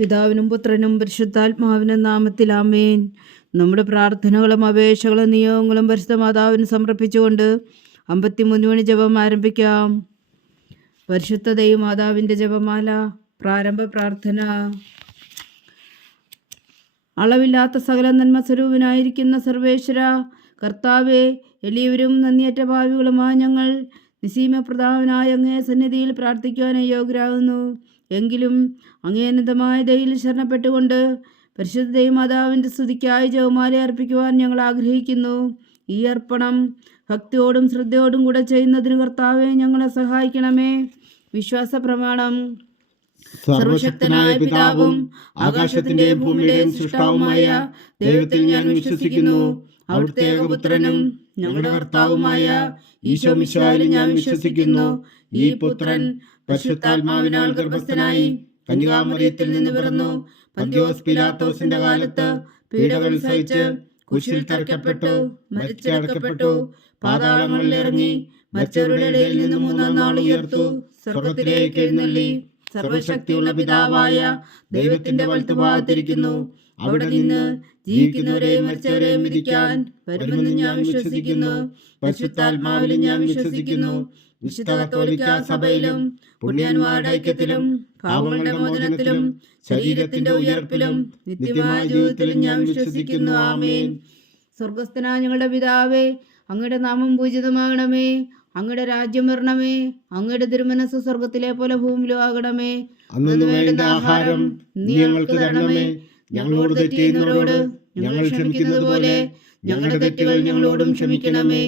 പിതാവിനും പുത്രനും പരിശുദ്ധാത്മാവിനും നാമത്തിൽ ആമേൻ. നമ്മുടെ പ്രാർത്ഥനകളും അപേക്ഷകളും നിയോഗങ്ങളും പരിശുദ്ധ മാതാവിന് സമർപ്പിച്ചുകൊണ്ട് 53 മണി ജപം ആരംഭിക്കാം. പരിശുദ്ധ ദൈവമാതാവിൻ്റെ ജപമാല. പ്രാരംഭ പ്രാർത്ഥന. അളവില്ലാത്ത സകല നന്മ സ്വരൂപനായിരിക്കുന്ന സർവേശ്വര കർത്താവെ, എളിയവരും നന്ദിയറ്റ ഭാവികളുമായ ഞങ്ങൾ നിസീമപ്രധാവനായ അങ്ങേ സന്നിധിയിൽ പ്രാർത്ഥിക്കുവാൻ യോഗ്യരാകുന്നു. എങ്കിലും അങ്ങേ അനന്തമായ ദയയിൽ ശരണപ്പെട്ടുകൊണ്ട് പരിശുദ്ധ ദൈവമാതാവിൻ്റെ സ്തുതിക്കായി ജപമാല അർപ്പിക്കുവാൻ ഞങ്ങൾ ആഗ്രഹിക്കുന്നു. ഈ അർപ്പണം ഭക്തിയോടും ശ്രദ്ധയോടും കൂടെ ചെയ്യുന്നതിന് കർത്താവെ ഞങ്ങളെ സഹായിക്കണമേ. വിശ്വാസ പ്രമാണം. സർവശക്തനായ പിതാവും ആകാശത്തിന്റെയും ഭൂമിയുടെയും സൃഷ്ടാവുമായ ദൈവത്തിൽ ഞാൻ വിശ്വസിക്കുന്നു. അവിടുത്തെ ഏകപുത്രനും ഞങ്ങളുടെ കർത്താവുമായ ഈശോ മിശിഹായിൽ ഞാൻ വിശ്വസിക്കുന്നു. ഈ പുത്രൻ പരിശുദ്ധാത്മാവിനാൽ ഗർഭസ്ഥനായി കന്യകാമറിയത്തിൽ നിന്ന് പിറന്നു. പന്തിയോസ് പിലാത്തോസിന്റെ കാലത്ത് പീഡകൾ സഹിച്ച് കുരിശിൽ തറയ്ക്കപ്പെട്ടു, മരിച്ചടക്കപ്പെട്ടു, പാതാളങ്ങളിൽ ഇറങ്ങി, മരിച്ചവരുടെ ഇടയിൽ നിന്ന് 3-ാം നാൾ ഉയർത്തു, സ്വർഗത്തിലേക്ക് എഴുന്നള്ളി, സർവശക്തിയുള്ള പിതാവായ ദൈവത്തിന്റെ വലത്തുഭാഗത്തിരിക്കുന്നു. അവിടെ നിന്ന് ജീവിക്കുന്നവരെയും മരിച്ചവരെയും വിധിക്കാൻ വരുമെന്ന് ഞാൻ വിശ്വസിക്കുന്നു. പരിശുദ്ധാത്മാവിലും ഞാൻ വിശ്വസിക്കുന്നു. വിശുദ്ധ കത്തോലിക്കാ സഭയിലും പുണ്യാന്മാരുടെ ഐക്യത്തിലും പാപങ്ങളുടെ മോചനത്തിലും ശരീരത്തിന്റെ ഉയർപ്പിലും നിത്യമായ ജീവിതത്തിലും ഞാൻ വിശ്വസിക്കുന്നു. ആമേൻ. സ്വർഗസ്ഥനായ ഞങ്ങളുടെ പിതാവേ, അങ്ങയുടെ നാമം പൂജിതമാകണമേ. അങ്ങയുടെ രാജ്യം വരണമേ. അങ്ങയുടെ തിരുമനസ് സ്വർഗത്തിലെ പോലെ ഭൂമിയിലും ആകണമേ. അന്നു വേണ്ടുന്ന ആഹാരം നീ ഞങ്ങൾക്ക് തരണമേ. ഞങ്ങളോട് തെറ്റ് ചെയ്യുന്നവരോട് ഞങ്ങൾ ക്ഷമിക്കുന്നത് പോലെ ഞങ്ങളുടെ തെറ്റുകൾ ഞങ്ങളോടും ക്ഷമിക്കണമേ.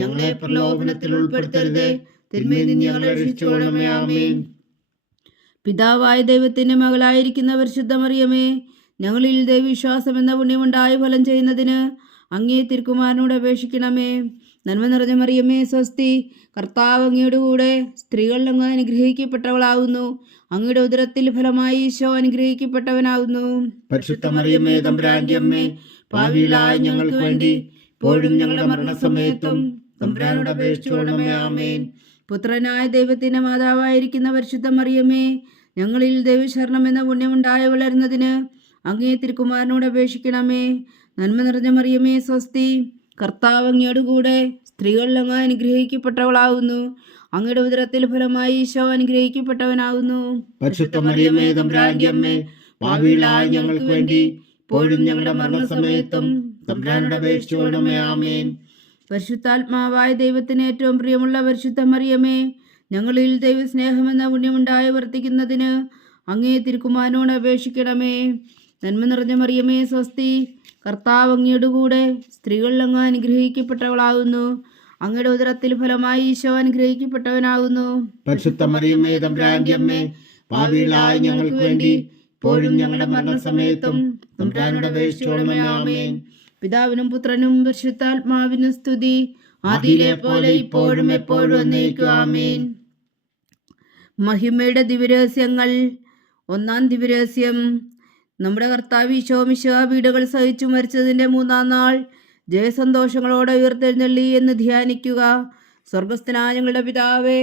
ഞങ്ങളെ പ്രലോഭനത്തിൽ ഉൾപ്പെടുത്തരുതേ, തിന്മയിൽ നിന്ന് ഞങ്ങളെ രക്ഷിച്ചുകൊള്ളണമേ. ആമേൻ. പിതാവായ ദൈവത്തിന്റെ മകളായിരിക്കുന്ന പരിശുദ്ധ മറിയമേ, ഞങ്ങളിൽ ദൈവവിശ്വാസം എന്ന പുണ്യമുണ്ടായി ഫലം ചെയ്യുന്നതിന് അങ്ങേ തിരുക്കുമാരനോട് അപേക്ഷിക്കണമേ. നന്മ നിറഞ്ഞ മറിയമേ സ്വസ്തി, കർത്താവ് അങ്ങയുടെ കൂടെ സ്ത്രീകൾ അങ്ങ് അനുഗ്രഹിക്കപ്പെട്ടവളാകുന്നു. അങ്ങയുടെ ഉദരത്തിൽ ഫലമായി ഈശോ അനുഗ്രഹിക്കപ്പെട്ടവനാകുന്നു. പരിശുദ്ധ മറിയമേ തമ്പുരാന്റെ അമ്മേ, പാപികളായ ഞങ്ങൾക്ക് വേണ്ടി ഇപ്പോഴും ഞങ്ങളുടെ മരണസമയത്തും തമ്പുരാനോട് അപേക്ഷിച്ചുകൊള്ളണമേ. ആമേൻ. പുത്രനായ ദൈവത്തിന്റെ മാതാവായിരിക്കുന്ന പരിശുദ്ധ മറിയമേ, ഞങ്ങളിൽ ദൈവശരണം എന്ന പുണ്യമുണ്ടായി വളരുന്നതിന് അങ്ങേ തിരുക്കുമാരനോട് അപേക്ഷിക്കണമേ. നന്മ നിറഞ്ഞ മറിയമേ സ്വസ്തി, കർത്താവ് അങ്ങയോട് കൂടെ സ്ത്രീകൾ അങ്ങ് അനുഗ്രഹിക്കപ്പെട്ടവളാകുന്നു. അങ്ങയുടെ ഉദരത്തിൽ ഫലമായി ഈശോ അനുഗ്രഹിക്കപ്പെട്ടവനാകുന്നു. പരിശുദ്ധ മറിയമേ തമ്പുരാന്റെ അമ്മേ, പാപികളായ ഞങ്ങൾക്ക് വേണ്ടി ഇപ്പോഴും ഞങ്ങളുടെ മരണസമയത്തും തമ്പുരാനോട് അപേക്ഷിച്ചുകൊള്ളണമേ. ആമേൻ. പരിശുദ്ധാത്മാവായ ദൈവത്തിന് ഏറ്റവും പ്രിയമുള്ള പരിശുദ്ധ മറിയമേ, ഞങ്ങളിൽ ദൈവസ്നേഹമെന്ന പുണ്യമുണ്ടായി വർത്തിക്കുന്നതിന് അങ്ങേ തിരുക്കുമാരനോട് അപേക്ഷിക്കണമേ. നന്മ നിറഞ്ഞ മറിയമേ സ്വസ്തി, കർത്താവ് അങ്ങയുടെ കൂടെ സ്ത്രീകൾ അങ്ങ് അനുഗ്രഹിക്കപ്പെട്ടവളാകുന്നു. അങ്ങയുടെ ഉദരത്തിൽ ഫലമായി ഈശോ അനുഗ്രഹിക്കപ്പെട്ടവനാകുന്നു. പരിശുദ്ധ മറിയമേ തമ്പുരാന്റെ അമ്മേ, പാപികളായ ഞങ്ങൾക്ക് വേണ്ടി ഇപ്പോഴും ഞങ്ങളുടെ മരണസമയത്തും തമ്പുരാനോട് അപേക്ഷിച്ചുകൊള്ളണമേ. ആമേൻ. പിതാവിനും പുത്രനും പരിശുദ്ധാത്മാവിനും സ്തുതി, ആദിയിലെ പോലെ ഇപ്പോഴും എപ്പോഴും എന്നേക്കും. ആമേൻ. മഹിമയുടെ ദിവ്യരഹസ്യങ്ങൾ. 1-ാം ദിവ്യരഹസ്യം. നമ്മുടെ കർത്താവ് ഈശോ മിശിഹാ പീഡകൾ സഹിച്ചു മരിച്ചതിൻ്റെ 3-ാം നാൾ ജയസന്തോഷങ്ങളോടെ ഉയർത്തെഴുന്നള്ളി എന്ന് ധ്യാനിക്കുക. സ്വർഗസ്ഥനായ ഞങ്ങളുടെ പിതാവേ,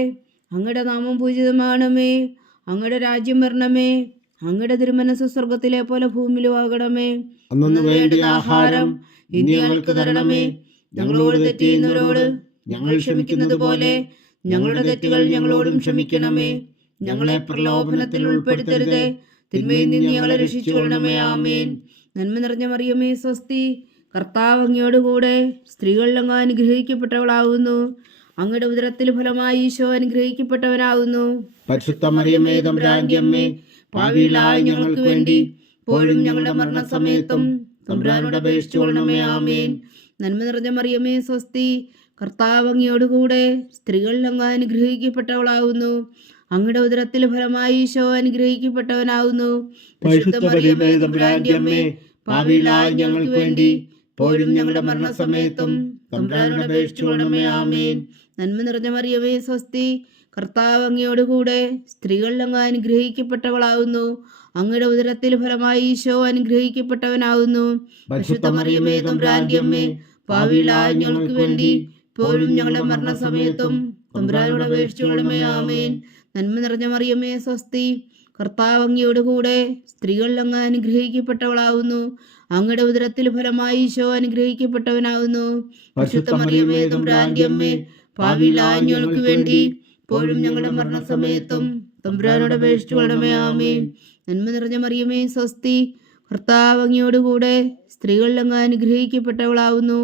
അങ്ങയുടെ നാമം പൂജിതമാകണമേ. അങ്ങയുടെ രാജ്യം വരണമേ. അങ്ങയുടെ തിരുമനസ് സ്വർഗത്തിലെ പോലെ ഭൂമിയിലും ആകണമേ. അന്നു വേണ്ട ആഹാരം ഇനി ഞങ്ങൾക്ക് തരണമേ. ഞങ്ങളോട് തെറ്റ് ചെയ്യുന്നവരോട് ഞങ്ങൾ ക്ഷമിക്കുന്നത് പോലെ ഞങ്ങളുടെ തെറ്റുകൾ ഞങ്ങളോടും ക്ഷമിക്കണമേ. ഞങ്ങളെ പ്രലോഭനത്തിൽ ഉൾപ്പെടുത്തരുതേ, തിന്മയിൽ നിന്ന് ഞങ്ങളെ രക്ഷിച്ചുകൊള്ളണമേ. ആമേൻ. നന്മ നിറഞ്ഞ മറിയമേ സ്വസ്തി, കർത്താവ് അങ്ങയോട് കൂടെ സ്ത്രീകൾ അങ്ങ് അനുഗ്രഹിക്കപ്പെട്ടവളാകുന്നു. അങ്ങയുടെ ഉദരത്തിൽ ഫലമായി ഈശോ അനുഗ്രഹിക്കപ്പെട്ടവനാകുന്നു. പരിശുദ്ധ മറിയമേ തമ്പുരാന്റെ അമ്മേ, പാപികളായ ഞങ്ങൾക്ക് വേണ്ടി ഇപ്പോഴും ഞങ്ങളുടെ മരണസമയത്തും തമ്പുരാനോട് അപേക്ഷിച്ചുകൊള്ളണമേ. ആമേൻ. നന്മ നിറഞ്ഞ മറിയമേ സ്വസ്തി, കർത്താവ് അങ്ങയോട് കൂടെ സ്ത്രീകൾ അങ്ങ് അനുഗ്രഹിക്കപ്പെട്ടവളാകുന്നു. അങ്ങയുടെ ഉദരത്തിൽ ഫലമായി ഈശോ അനുഗ്രഹിക്കപ്പെട്ടവനാകുന്നു. പരിശുദ്ധ മറിയമേ തമ്പുരാന്റെ അമ്മേ, പാപികളായ ഞങ്ങൾക്ക് വേണ്ടി ഇപ്പോഴും ഞങ്ങളുടെ മരണസമയത്തും തമ്പുരാനോട് അപേക്ഷിച്ചുകൊള്ളണമേ. ആമേൻ. നന്മ നിറഞ്ഞ മറിയമേ സ്വസ്തി, കർത്താവ് അങ്ങയോട് കൂടെ സ്ത്രീകൾ അങ്ങ് അനുഗ്രഹിക്കപ്പെട്ടവളാകുന്നു. അങ്ങയുടെ ഉദരത്തിൽ ഫലമായി ഈശോ അനുഗ്രഹിക്കപ്പെട്ടവനാകുന്നു. പരിശുദ്ധ മറിയമേ തമ്പുരാന്റെ അമ്മേ, പാപികളായ ഞങ്ങൾക്ക് വേണ്ടി ഇപ്പോഴും ഞങ്ങളുടെ മരണസമയത്തും തമ്പുരാനോട് അപേക്ഷിച്ചുകൊള്ളണമേ. ആമേൻ. നന്മ നിറഞ്ഞ മറിയമേ സ്വസ്തി, കർത്താവ് അങ്ങയോടുകൂടെ സ്ത്രീകളിൽ അങ്ങ് അനുഗ്രഹിക്കപ്പെട്ടവളാവുന്നു. അങ്ങയുടെ ഉദരത്തിൽ ഫലമായി ഈശോ അനുഗ്രഹിക്കപ്പെട്ടവനാവുന്നു. പരിശുദ്ധ മറിയമേ തമ്പുരാന്റെ അമ്മേ, പാപികളായ ഞങ്ങൾക്ക് വേണ്ടി ഇപ്പോഴും ഞങ്ങളുടെ മരണസമയത്തും തമ്പുരാനോട് അപേക്ഷിച്ചു കൊള്ളണമേ. ആമേൻ. നന്മ നിറഞ്ഞ മറിയമേ സ്വസ്തി, കർത്താവ് അങ്ങയോടുകൂടെ സ്ത്രീകളിൽ അങ്ങ് അനുഗ്രഹിക്കപ്പെട്ടവളാവുന്നു.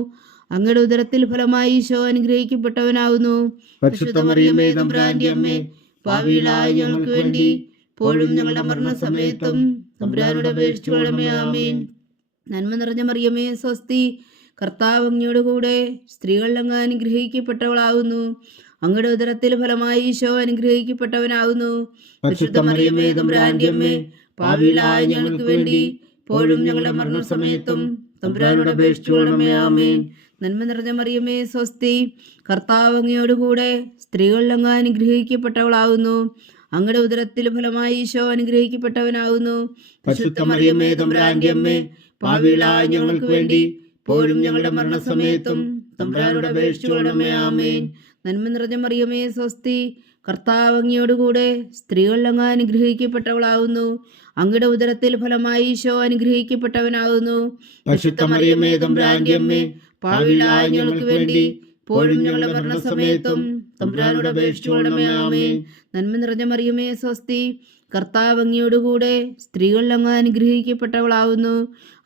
അങ്ങയുടെ ഉദരത്തിൽ ഫലമായി ഈശോ അനുഗ്രഹിക്കപ്പെട്ടവനാവുന്നു. പരിശുദ്ധ മറിയമേ തമ്പുരാന്റെ അമ്മേ, പാപികളായ ഞങ്ങൾക്ക് വേണ്ടി ഇപ്പോഴും ഞങ്ങളുടെ മരണസമയത്തും തമ്പുരാനോട് അപേക്ഷിച്ചു കൊള്ളണമേ. ആമേൻ. നന്മ നിറഞ്ഞ മറിയമേ സ്വസ്തി, കർത്താവ് അങ്ങയോടുകൂടെ സ്ത്രീകളിൽ അങ്ങ് അനുഗ്രഹിക്കപ്പെട്ടവളാവുന്നു. അങ്ങയുടെ ഉദരത്തിൽ ഫലമായി ഈശോ അനുഗ്രഹിക്കപ്പെട്ടവനാവുന്നു. പരിശുദ്ധ മറിയമേ തമ്പുരാന്റെ അമ്മേ, പാപികളായ ഞങ്ങൾക്ക് വേണ്ടി ഇപ്പോഴും ഞങ്ങളുടെ മരണസമയത്തും തമ്പുരാനോട് അപേക്ഷിച്ചു കൊള്ളണമേ. ആമേൻ. നന്മ നിറഞ്ഞ മറിയമേ സ്വസ്തി, കർത്താവ് അങ്ങയോടുകൂടെ സ്ത്രീകളിൽ അങ്ങ് അനുഗ്രഹിക്കപ്പെട്ടവളാവുന്നു. അങ്ങയുടെ ഉദരത്തിൽ ഫലമായി ഈശോ അനുഗ്രഹിക്കപ്പെട്ടവനാവുന്നു. പരിശുദ്ധ മറിയമേ തമ്പുരാന്റെ അമ്മേ, പാപികളായ ഞങ്ങൾക്ക് വേണ്ടി ഇപ്പോഴും ഞങ്ങളുടെ മരണസമയത്തും തമ്പുരാനോട് അപേക്ഷിച്ചു കൊള്ളണമേ. ആമേൻ. നന്മ നിറഞ്ഞ മറിയമേ സ്വസ്തി, കർത്താവ് അങ്ങയോടുകൂടെ സ്ത്രീകളിൽ അങ്ങ് അനുഗ്രഹിക്കപ്പെട്ടവളാവുന്നു. അങ്ങയുടെ ഉദരത്തിൽ ഫലമായി ഈശോ അനുഗ്രഹിക്കപ്പെട്ടവനാവുന്നു. പരിശുദ്ധ മറിയമേ തമ്പുരാന്റെ അമ്മേ, പാപികളായ ഞങ്ങൾക്ക് വേണ്ടി ഇപ്പോഴും ഞങ്ങളുടെ മരണസമയത്തും തമ്പുരാനോട് അപേക്ഷിച്ചു കൊള്ളണമേ. ആമേൻ. നന്മ നിറഞ്ഞ മറിയമേ സ്വസ്തി, കർത്താവ് അങ്ങയോടുകൂടെ സ്ത്രീകളിൽ അങ്ങ് അനുഗ്രഹിക്കപ്പെട്ടവളാവുന്നു.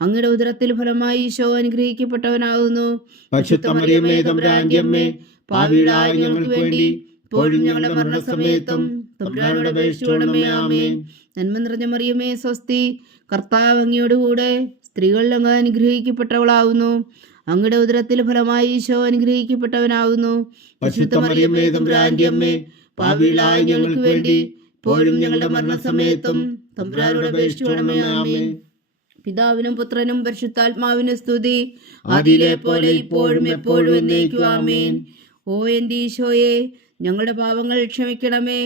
അങ്ങയുടെ ഉദരത്തിൽ ഫലമായി ഈശോ അനുഗ്രഹിക്കപ്പെട്ടവനാവുന്നു. പരിശുദ്ധ മറിയമേ തമ്പുരാന്റെ അമ്മേ, പാപികളായ ഞങ്ങൾക്ക് വേണ്ടി ഇപ്പോഴും ഞങ്ങളുടെ മരണസമയത്തും തമ്പുരാനോട് അപേക്ഷിച്ചു കൊള്ളണമേ. ആമേൻ. നന്മ നിറഞ്ഞ മറിയമേ സ്വസ്തി, കർത്താവ് അങ്ങയോടുകൂടെ സ്ത്രീകളിൽ അങ്ങ് അനുഗ്രഹിക്കപ്പെട്ടവളാവുന്നു. അങ്ങയുടെ ഉദരത്തിൽ ഫലമായി ഈശോ അനുഗ്രഹിക്കപ്പെട്ടവനാവുന്നു. പരിശുദ്ധ മറിയമേ തമ്പുരാന്റെ അമ്മേ, പാപികളായ ഞങ്ങൾക്ക് വേണ്ടി ഇപ്പോഴും ഞങ്ങളുടെ മരണസമയത്തും തമ്പുരാനോട് അപേക്ഷിച്ചു കൊള്ളണമേ. ആമേൻ. പിതാവിനും പുത്രനും പരിശുദ്ധാത്മാവിനും സ്തുതി, ആദിയിലെ പോലെ ഇപ്പോഴും എപ്പോഴും എന്നേക്കും. ആമേൻ. ഓ എൻ്റെ ഈശോയെ, ഞങ്ങളുടെ പാപങ്ങൾ ക്ഷമിക്കണമേ.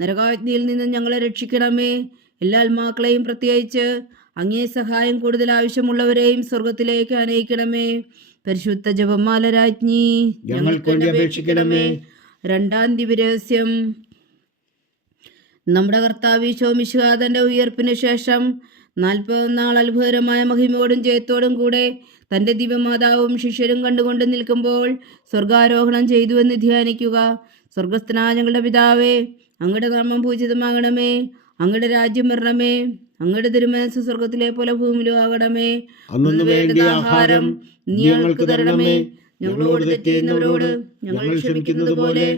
നരകാഗ്നിയിൽ നിന്ന് ഞങ്ങളെ രക്ഷിക്കണമേ. എല്ലാ ആത്മാക്കളെയും പ്രത്യേകിച്ച് അങ്ങേ സഹായം കൂടുതൽ ആവശ്യമുള്ളവരെയും സ്വർഗത്തിലേക്ക് അനയിക്കണമേ. പരിശുദ്ധ ജപമാല രാജ്ഞി, ഞങ്ങൾക്ക് വേണ്ടി അപേക്ഷിക്കണമേ. രണ്ടാം ദിവ്യരഹസ്യം. നമ്മുടെ കർത്താവ് ഈശോ മിശിഹാ തന്റെ ഉയർപ്പിന് ശേഷം 40 നാൾ അത്ഭുതകരമായ മഹിമയോടും ജയത്തോടും കൂടെ തന്റെ ദിവ്യമാതാവും ശിഷ്യരും കണ്ടുകൊണ്ട് നിൽക്കുമ്പോൾ സ്വർഗാരോഹണം ചെയ്തുവെന്ന് ധ്യാനിക്കുക. സ്വർഗസ്ഥനായ ഞങ്ങളുടെ പിതാവേ, അങ്ങയുടെ നാമം പൂജിതമാകണമേ. അങ്ങയുടെ രാജ്യം വരണമേ. അങ്ങയുടെ തിരുമനസ്സ് സ്വർഗത്തിലെ പോലെ ഭൂമിയിലും ആകണമേ. അന്നു വേണ്ട ആഹാരം നീ ഞങ്ങൾക്ക് തരണമേ. ഞങ്ങളോട് തെറ്റ് ചെയ്യുന്നവരോട് ഞങ്ങൾ ക്ഷമിക്കുന്നത് പോലെ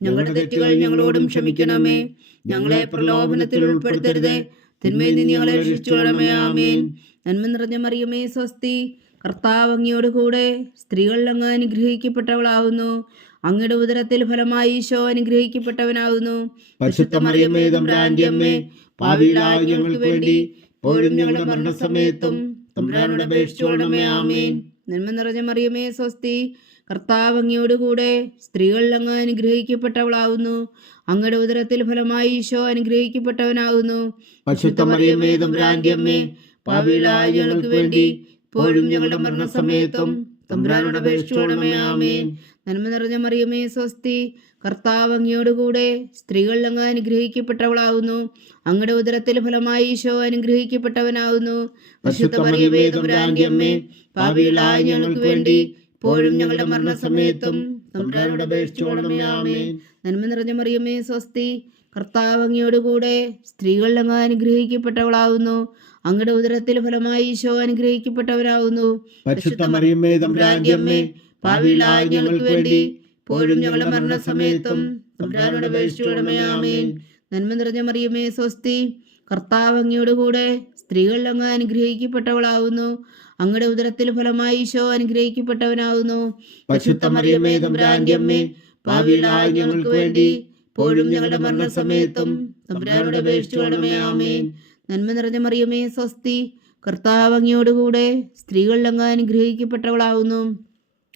ഞങ്ങളുടെ തെറ്റുകൾ ഞങ്ങളോടും ക്ഷമിക്കണമേ. ഞങ്ങളെ പ്രലോഭനത്തിൽ ഉൾപ്പെടുത്തരുതേ, തിന്മയിൽ നിന്ന് ഞങ്ങളെ രക്ഷിച്ചുകൊള്ളണമേ. ആമേൻ. നന്മ നിറഞ്ഞ മറിയമേ സ്വസ്തി, കർത്താവ് അങ്ങയോടുകൂടെ സ്ത്രീകളിൽ അങ്ങ് അനുഗ്രഹിക്കപ്പെട്ടവളാവുന്നു. അങ്ങയുടെ ഉദരത്തിൽ ഫലമായി ഈശോ അനുഗ്രഹിക്കപ്പെട്ടവനാവുന്നു. പരിശുദ്ധ മറിയമേ തമ്പുരാന്റെ അമ്മേ, പാപികളായ ഞങ്ങൾക്ക് വേണ്ടി ഇപ്പോഴും ഞങ്ങളുടെ മരണസമയത്തും തമ്പുരാനോട് അപേക്ഷിച്ചു കൊള്ളണമേ. ആമേൻ. നന്മ നിറഞ്ഞ മറിയമേ സ്വസ്തി, കർത്താവ് അങ്ങയോടുകൂടെ സ്ത്രീകളിൽ അങ്ങ് അനുഗ്രഹിക്കപ്പെട്ടവളാവുന്നു. അങ്ങയുടെ ഉദരത്തിൽ ഫലമായി ഈശോ അനുഗ്രഹിക്കപ്പെട്ടവനാവുന്നു. പരിശുദ്ധ മറിയമേ തമ്പുരാന്റെ അമ്മേ, പാപികളായ ഞങ്ങൾക്ക് വേണ്ടി ഇപ്പോഴും ഞങ്ങളുടെ മരണസമയത്തും തമ്പുരാനോട് അപേക്ഷിച്ചു കൊള്ളണമേ. ആമേൻ. നന്മ നിറഞ്ഞ മറിയമേ സ്വസ്തി, കർത്താവ് അങ്ങയോടുകൂടെ സ്ത്രീകളിൽ അങ്ങ് അനുഗ്രഹിക്കപ്പെട്ടവളാവുന്നു. അങ്ങയുടെ ഉദരത്തിൽ ഫലമായി ഈശോ അനുഗ്രഹിക്കപ്പെട്ടവനാവുന്നു. പരിശുദ്ധ മറിയമേ തമ്പുരാന്റെ അമ്മേ, പാപികളായ ഞങ്ങൾക്ക് വേണ്ടി ഇപ്പോഴും ഞങ്ങളുടെ മരണസമയത്തും തമ്പുരാനോട് അപേക്ഷിച്ചു കൊള്ളണമേ. ആമേൻ. നന്മ നിറഞ്ഞ മറിയമേ സ്വസ്തി, കർത്താവ് അങ്ങയോടുകൂടെ സ്ത്രീകളിൽ അങ്ങ് അനുഗ്രഹിക്കപ്പെട്ടവളാവുന്നു. അങ്ങയുടെ ഉദരത്തിൽ ഫലമായി ഈശോ അനുഗ്രഹിക്കപ്പെട്ടവരാവുന്നു. പരിശുദ്ധ മറിയമേ തമ്പുരാന്റെ അമ്മേ, പാപികളായ ഞങ്ങൾക്ക് വേണ്ടി ഇപ്പോഴും ഞങ്ങളുടെ മരണസമയത്തും തമ്പുരാനോട് അപേക്ഷിച്ചു കൊള്ളണമേ. ആമേൻ. നന്മ നിറഞ്ഞ മറിയമേ സ്വസ്തി, കർത്താവ് അങ്ങയോടുകൂടെ സ്ത്രീകളിൽ അങ്ങ് അനുഗ്രഹിക്കപ്പെട്ടവളാവുന്നു. അങ്ങയുടെ ഉദരത്തിൽ ഫലമായി ഈശോ അനുഗ്രഹിക്കപ്പെട്ടവനാവുന്നു. പരിശുദ്ധ മറിയമേ തമ്പുരാന്റെ അമ്മേ, പാപികളായ ഞങ്ങൾക്ക് വേണ്ടി ഇപ്പോഴും ഞങ്ങളുടെ മരണസമയത്തും തമ്പുരാനോട് അപേക്ഷിച്ചു കൊള്ളണമേ. ആമേൻ. നന്മ നിറഞ്ഞ മറിയമേ സ്വസ്തി, കർത്താവ് അങ്ങയോടുകൂടെ സ്ത്രീകളിൽ അങ്ങ് അനുഗ്രഹിക്കപ്പെട്ടവളാവുന്നു.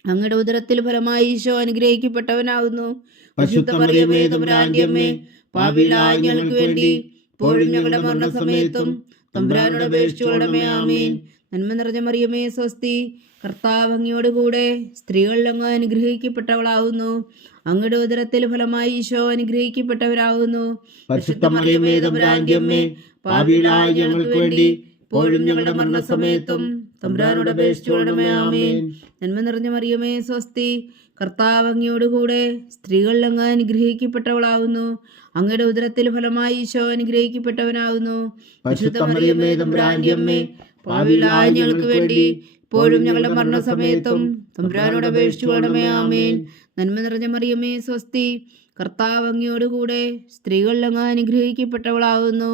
അങ്ങയുടെ ഉദരത്തിൽ ഫലമായി ഈശോ അനുഗ്രഹിക്കപ്പെട്ടവനാവുന്നു. പരിശുദ്ധ മറിയമേ തമ്പുരാന്റെ അമ്മേ, പാപികളായ ഞങ്ങൾക്ക് വേണ്ടി ഇപ്പോഴും ഞങ്ങളുടെ മരണസമയത്തും തമ്പുരാനോട് അപേക്ഷിച്ചു കൊള്ളണമേ. ആമേൻ. നന്മ നിറഞ്ഞ മറിയമേ സ്വസ്തി, കർത്താവ് അങ്ങയോടുകൂടെ സ്ത്രീകളിൽ അങ്ങ് അനുഗ്രഹിക്കപ്പെട്ടവളാവുന്നു. അങ്ങയുടെ ഉദരത്തിൽ ഫലമായി ഈശോ അനുഗ്രഹിക്കപ്പെട്ടവരാകുന്നു. പരിശുദ്ധ മറിയമേ തമ്പുരാന്റെ അമ്മേ, പാപികളായ ഞങ്ങൾക്ക് വേണ്ടി ഇപ്പോഴും ഞങ്ങളുടെ മരണസമയത്തും തമ്പുരാനോട് അപേക്ഷിച്ചുകൊള്ളണമേ. ആമേൻ. നന്മ നിറഞ്ഞ മറിയമേ സ്വസ്തി, കർത്താവ് അങ്ങയോടുകൂടെ സ്ത്രീകളിൽ അങ്ങ് അനുഗ്രഹിക്കപ്പെട്ടവളാവുന്നു. അങ്ങയുടെ ഉദരത്തിൽ ഫലമായി ഈശോ അനുഗ്രഹിക്കപ്പെട്ടവനാവുന്നു. പരിശുദ്ധ മറിയമേ തമ്പുരാന്റെ അമ്മേ, പാപികളായ ഞങ്ങൾക്ക് വേണ്ടി ഇപ്പോഴും ഞങ്ങളുടെ മരണസമയത്തും തമ്പുരാനോട് അപേക്ഷിച്ചുകൊള്ളണമേ. ആമേൻ. നന്മ നിറഞ്ഞ മറിയമേ സ്വസ്തി, കർത്താവ് അങ്ങയോടുകൂടെ സ്ത്രീകളിൽ അങ്ങ് അനുഗ്രഹിക്കപ്പെട്ടവളാവുന്നു.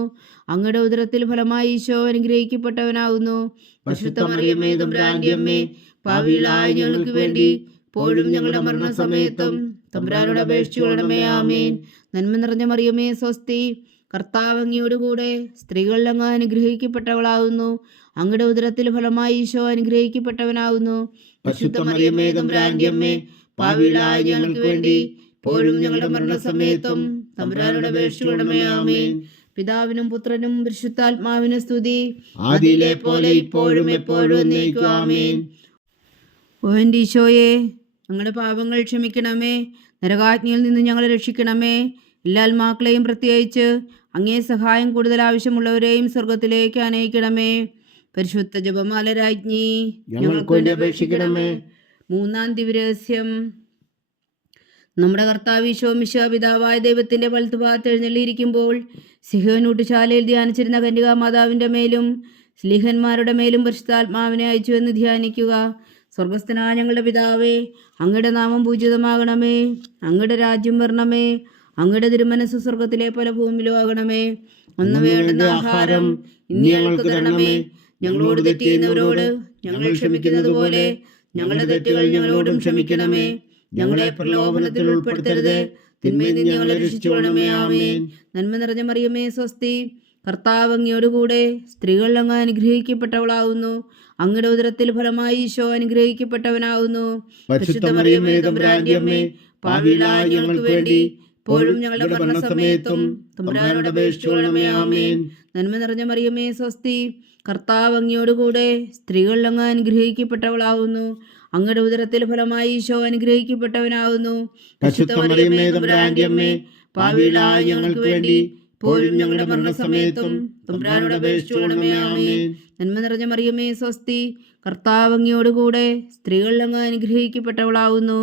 അങ്ങയുടെ ഉദരത്തിൽ ഫലമായി ഈശോ അനുഗ്രഹിക്കപ്പെട്ടവനാവുന്നു. പരിശുദ്ധ മറിയമേ തമ്പുരാന്റെ അമ്മേ, പാപികളായ ഞങ്ങൾക്ക് വേണ്ടി ഇപ്പോഴും ഞങ്ങളുടെ മരണസമയത്തും തമ്പുരാനോട് അപേക്ഷിച്ചുകൊള്ളണമേ. ആമേൻ. നന്മ നിറഞ്ഞ മറിയമേ സ്വസ്തി, കർത്താവ് അങ്ങയോടുകൂടെ സ്ത്രീകളിൽ അങ്ങ് അനുഗ്രഹിക്കപ്പെട്ടവളാവുന്നു. അങ്ങയുടെ ഉദരത്തിൽ ഫലമായി ഈശോ അനുഗ്രഹിക്കപ്പെട്ടവനാവുന്നു. പരിശുദ്ധ മറിയമേ തമ്പുരാന്റെ അമ്മേ, പാപികളായ ഞങ്ങൾക്ക് വേണ്ടി ഇപ്പോഴും ഞങ്ങളുടെ മരണസമയത്തും തമ്പുരാനോട് അപേക്ഷിച്ചുകൊള്ളണമേ. ആമേൻ. പിതാവിനും പുത്രനും പരിശുദ്ധാത്മാവിനും സ്തുതി, ആദിയിലെ പോലെ ഇപ്പോഴും എപ്പോഴും എന്നേക്കും. ആമേൻ. ഓ എൻ്റെ ഈശോയെ, ഞങ്ങളുടെ പാപങ്ങൾ ക്ഷമിക്കണമേ. നരകാജ്ഞയിൽ നിന്ന് ഞങ്ങളെ രക്ഷിക്കണമേ. എല്ലാ ആത്മാക്കളെയും പ്രത്യേകിച്ച് അങ്ങേ സഹായം കൂടുതൽ ആവശ്യമുള്ളവരെയും സ്വർഗത്തിലേക്ക് അനയിക്കണമേ. പരിശുദ്ധ ജപമാല രാജ്ഞി, ഞങ്ങൾക്ക് വേണ്ടി അപേക്ഷിക്കണമേ. മൂന്നാം ദിവരഹസ്യം. നമ്മുടെ കർത്താവ് ഈശോ മിശിഹാ പിതാവായ ദൈവത്തിൻ്റെ വലത്തുഭാഗത്ത് എഴുന്നള്ളിയിരിക്കുമ്പോൾ സിഹോൻ ഊട്ടുശാലയിൽ ധ്യാനിച്ചിരുന്ന കന്യകാ മാതാവിൻ്റെ മേലും സ്ലീഹന്മാരുടെ മേലും പരിശുദ്ധാത്മാവിനെ അയച്ചു എന്ന് ധ്യാനിക്കുക. സ്വർഗസ്ഥനായ ഞങ്ങളുടെ പിതാവേ, അങ്ങയുടെ നാമം പൂജിതമാകണമേ. അങ്ങയുടെ രാജ്യം വരണമേ. അങ്ങയുടെ തിരുമനസ്സ് സ്വർഗത്തിലെ പോലെ ഭൂമിയിലും ആകണമേ. അന്ന് വേണ്ടുന്ന ആഹാരം ഇന്ന് ഞങ്ങൾക്ക് തരണമേ. ഞങ്ങളോട് തെറ്റ് ചെയ്യുന്നവരോട് ഞങ്ങൾ ക്ഷമിക്കുന്നത് പോലെ ഞങ്ങളുടെ തെറ്റുകൾ ഞങ്ങളോടും ക്ഷമിക്കണമേ. ഞങ്ങളെ പ്രലോഭനത്തിൽ ഉൾപ്പെടുത്തരുത്, തിന്മയിൽ നിന്ന് ഞങ്ങളെ രക്ഷിച്ചുകൊള്ളണമേ. ആമേൻ. നന്മ നിറഞ്ഞ മറിയമേ സ്വസ്തി, കർത്താവ് അങ്ങയോടുകൂടെ സ്ത്രീകളിൽ അങ്ങ് അനുഗ്രഹിക്കപ്പെട്ടവളാവുന്നു. അങ്ങയുടെ ഉദരത്തിൽ ഫലമായി ഈശോ അനുഗ്രഹിക്കപ്പെട്ടവനാവുന്നു. പരിശുദ്ധ മറിയമേ തമ്പുരാന്റെ അമ്മേ, പാപികളായ ഞങ്ങൾക്ക് വേണ്ടി ഇപ്പോഴും ഞങ്ങളുടെ മരണസമയത്തും തമ്പുരാനോട് അപേക്ഷിച്ചുകൊള്ളണമേ. ആമേൻ. നന്മ നിറഞ്ഞ മറിയമേ സ്വസ്തി, കർത്താവ് അങ്ങയോടുകൂടെ സ്ത്രീകളിൽ അങ്ങ് അനുഗ്രഹിക്കപ്പെട്ടവളാവുന്നു. അങ്ങയുടെ ഉദരത്തിൽ ഫലമായി ഈശോ അനുഗ്രഹിക്കപ്പെട്ടവനാവുന്നു. പരിശുദ്ധ മറിയമേ തമ്പുരാന്റെ അമ്മേ, പാപികളായ ഞങ്ങൾക്ക് വേണ്ടി ഇപ്പോഴും ഞങ്ങളുടെ മരണസമയത്തും തമ്പുരാനോട് അപേക്ഷിച്ചുകൊള്ളണമേ. ആമേൻ. നന്മ നിറഞ്ഞ മറിയമേ സ്വസ്തി, കർത്താവ് അങ്ങയോടുകൂടെ സ്ത്രീകളിൽ അങ്ങ് അനുഗ്രഹിക്കപ്പെട്ടവളാവുന്നു.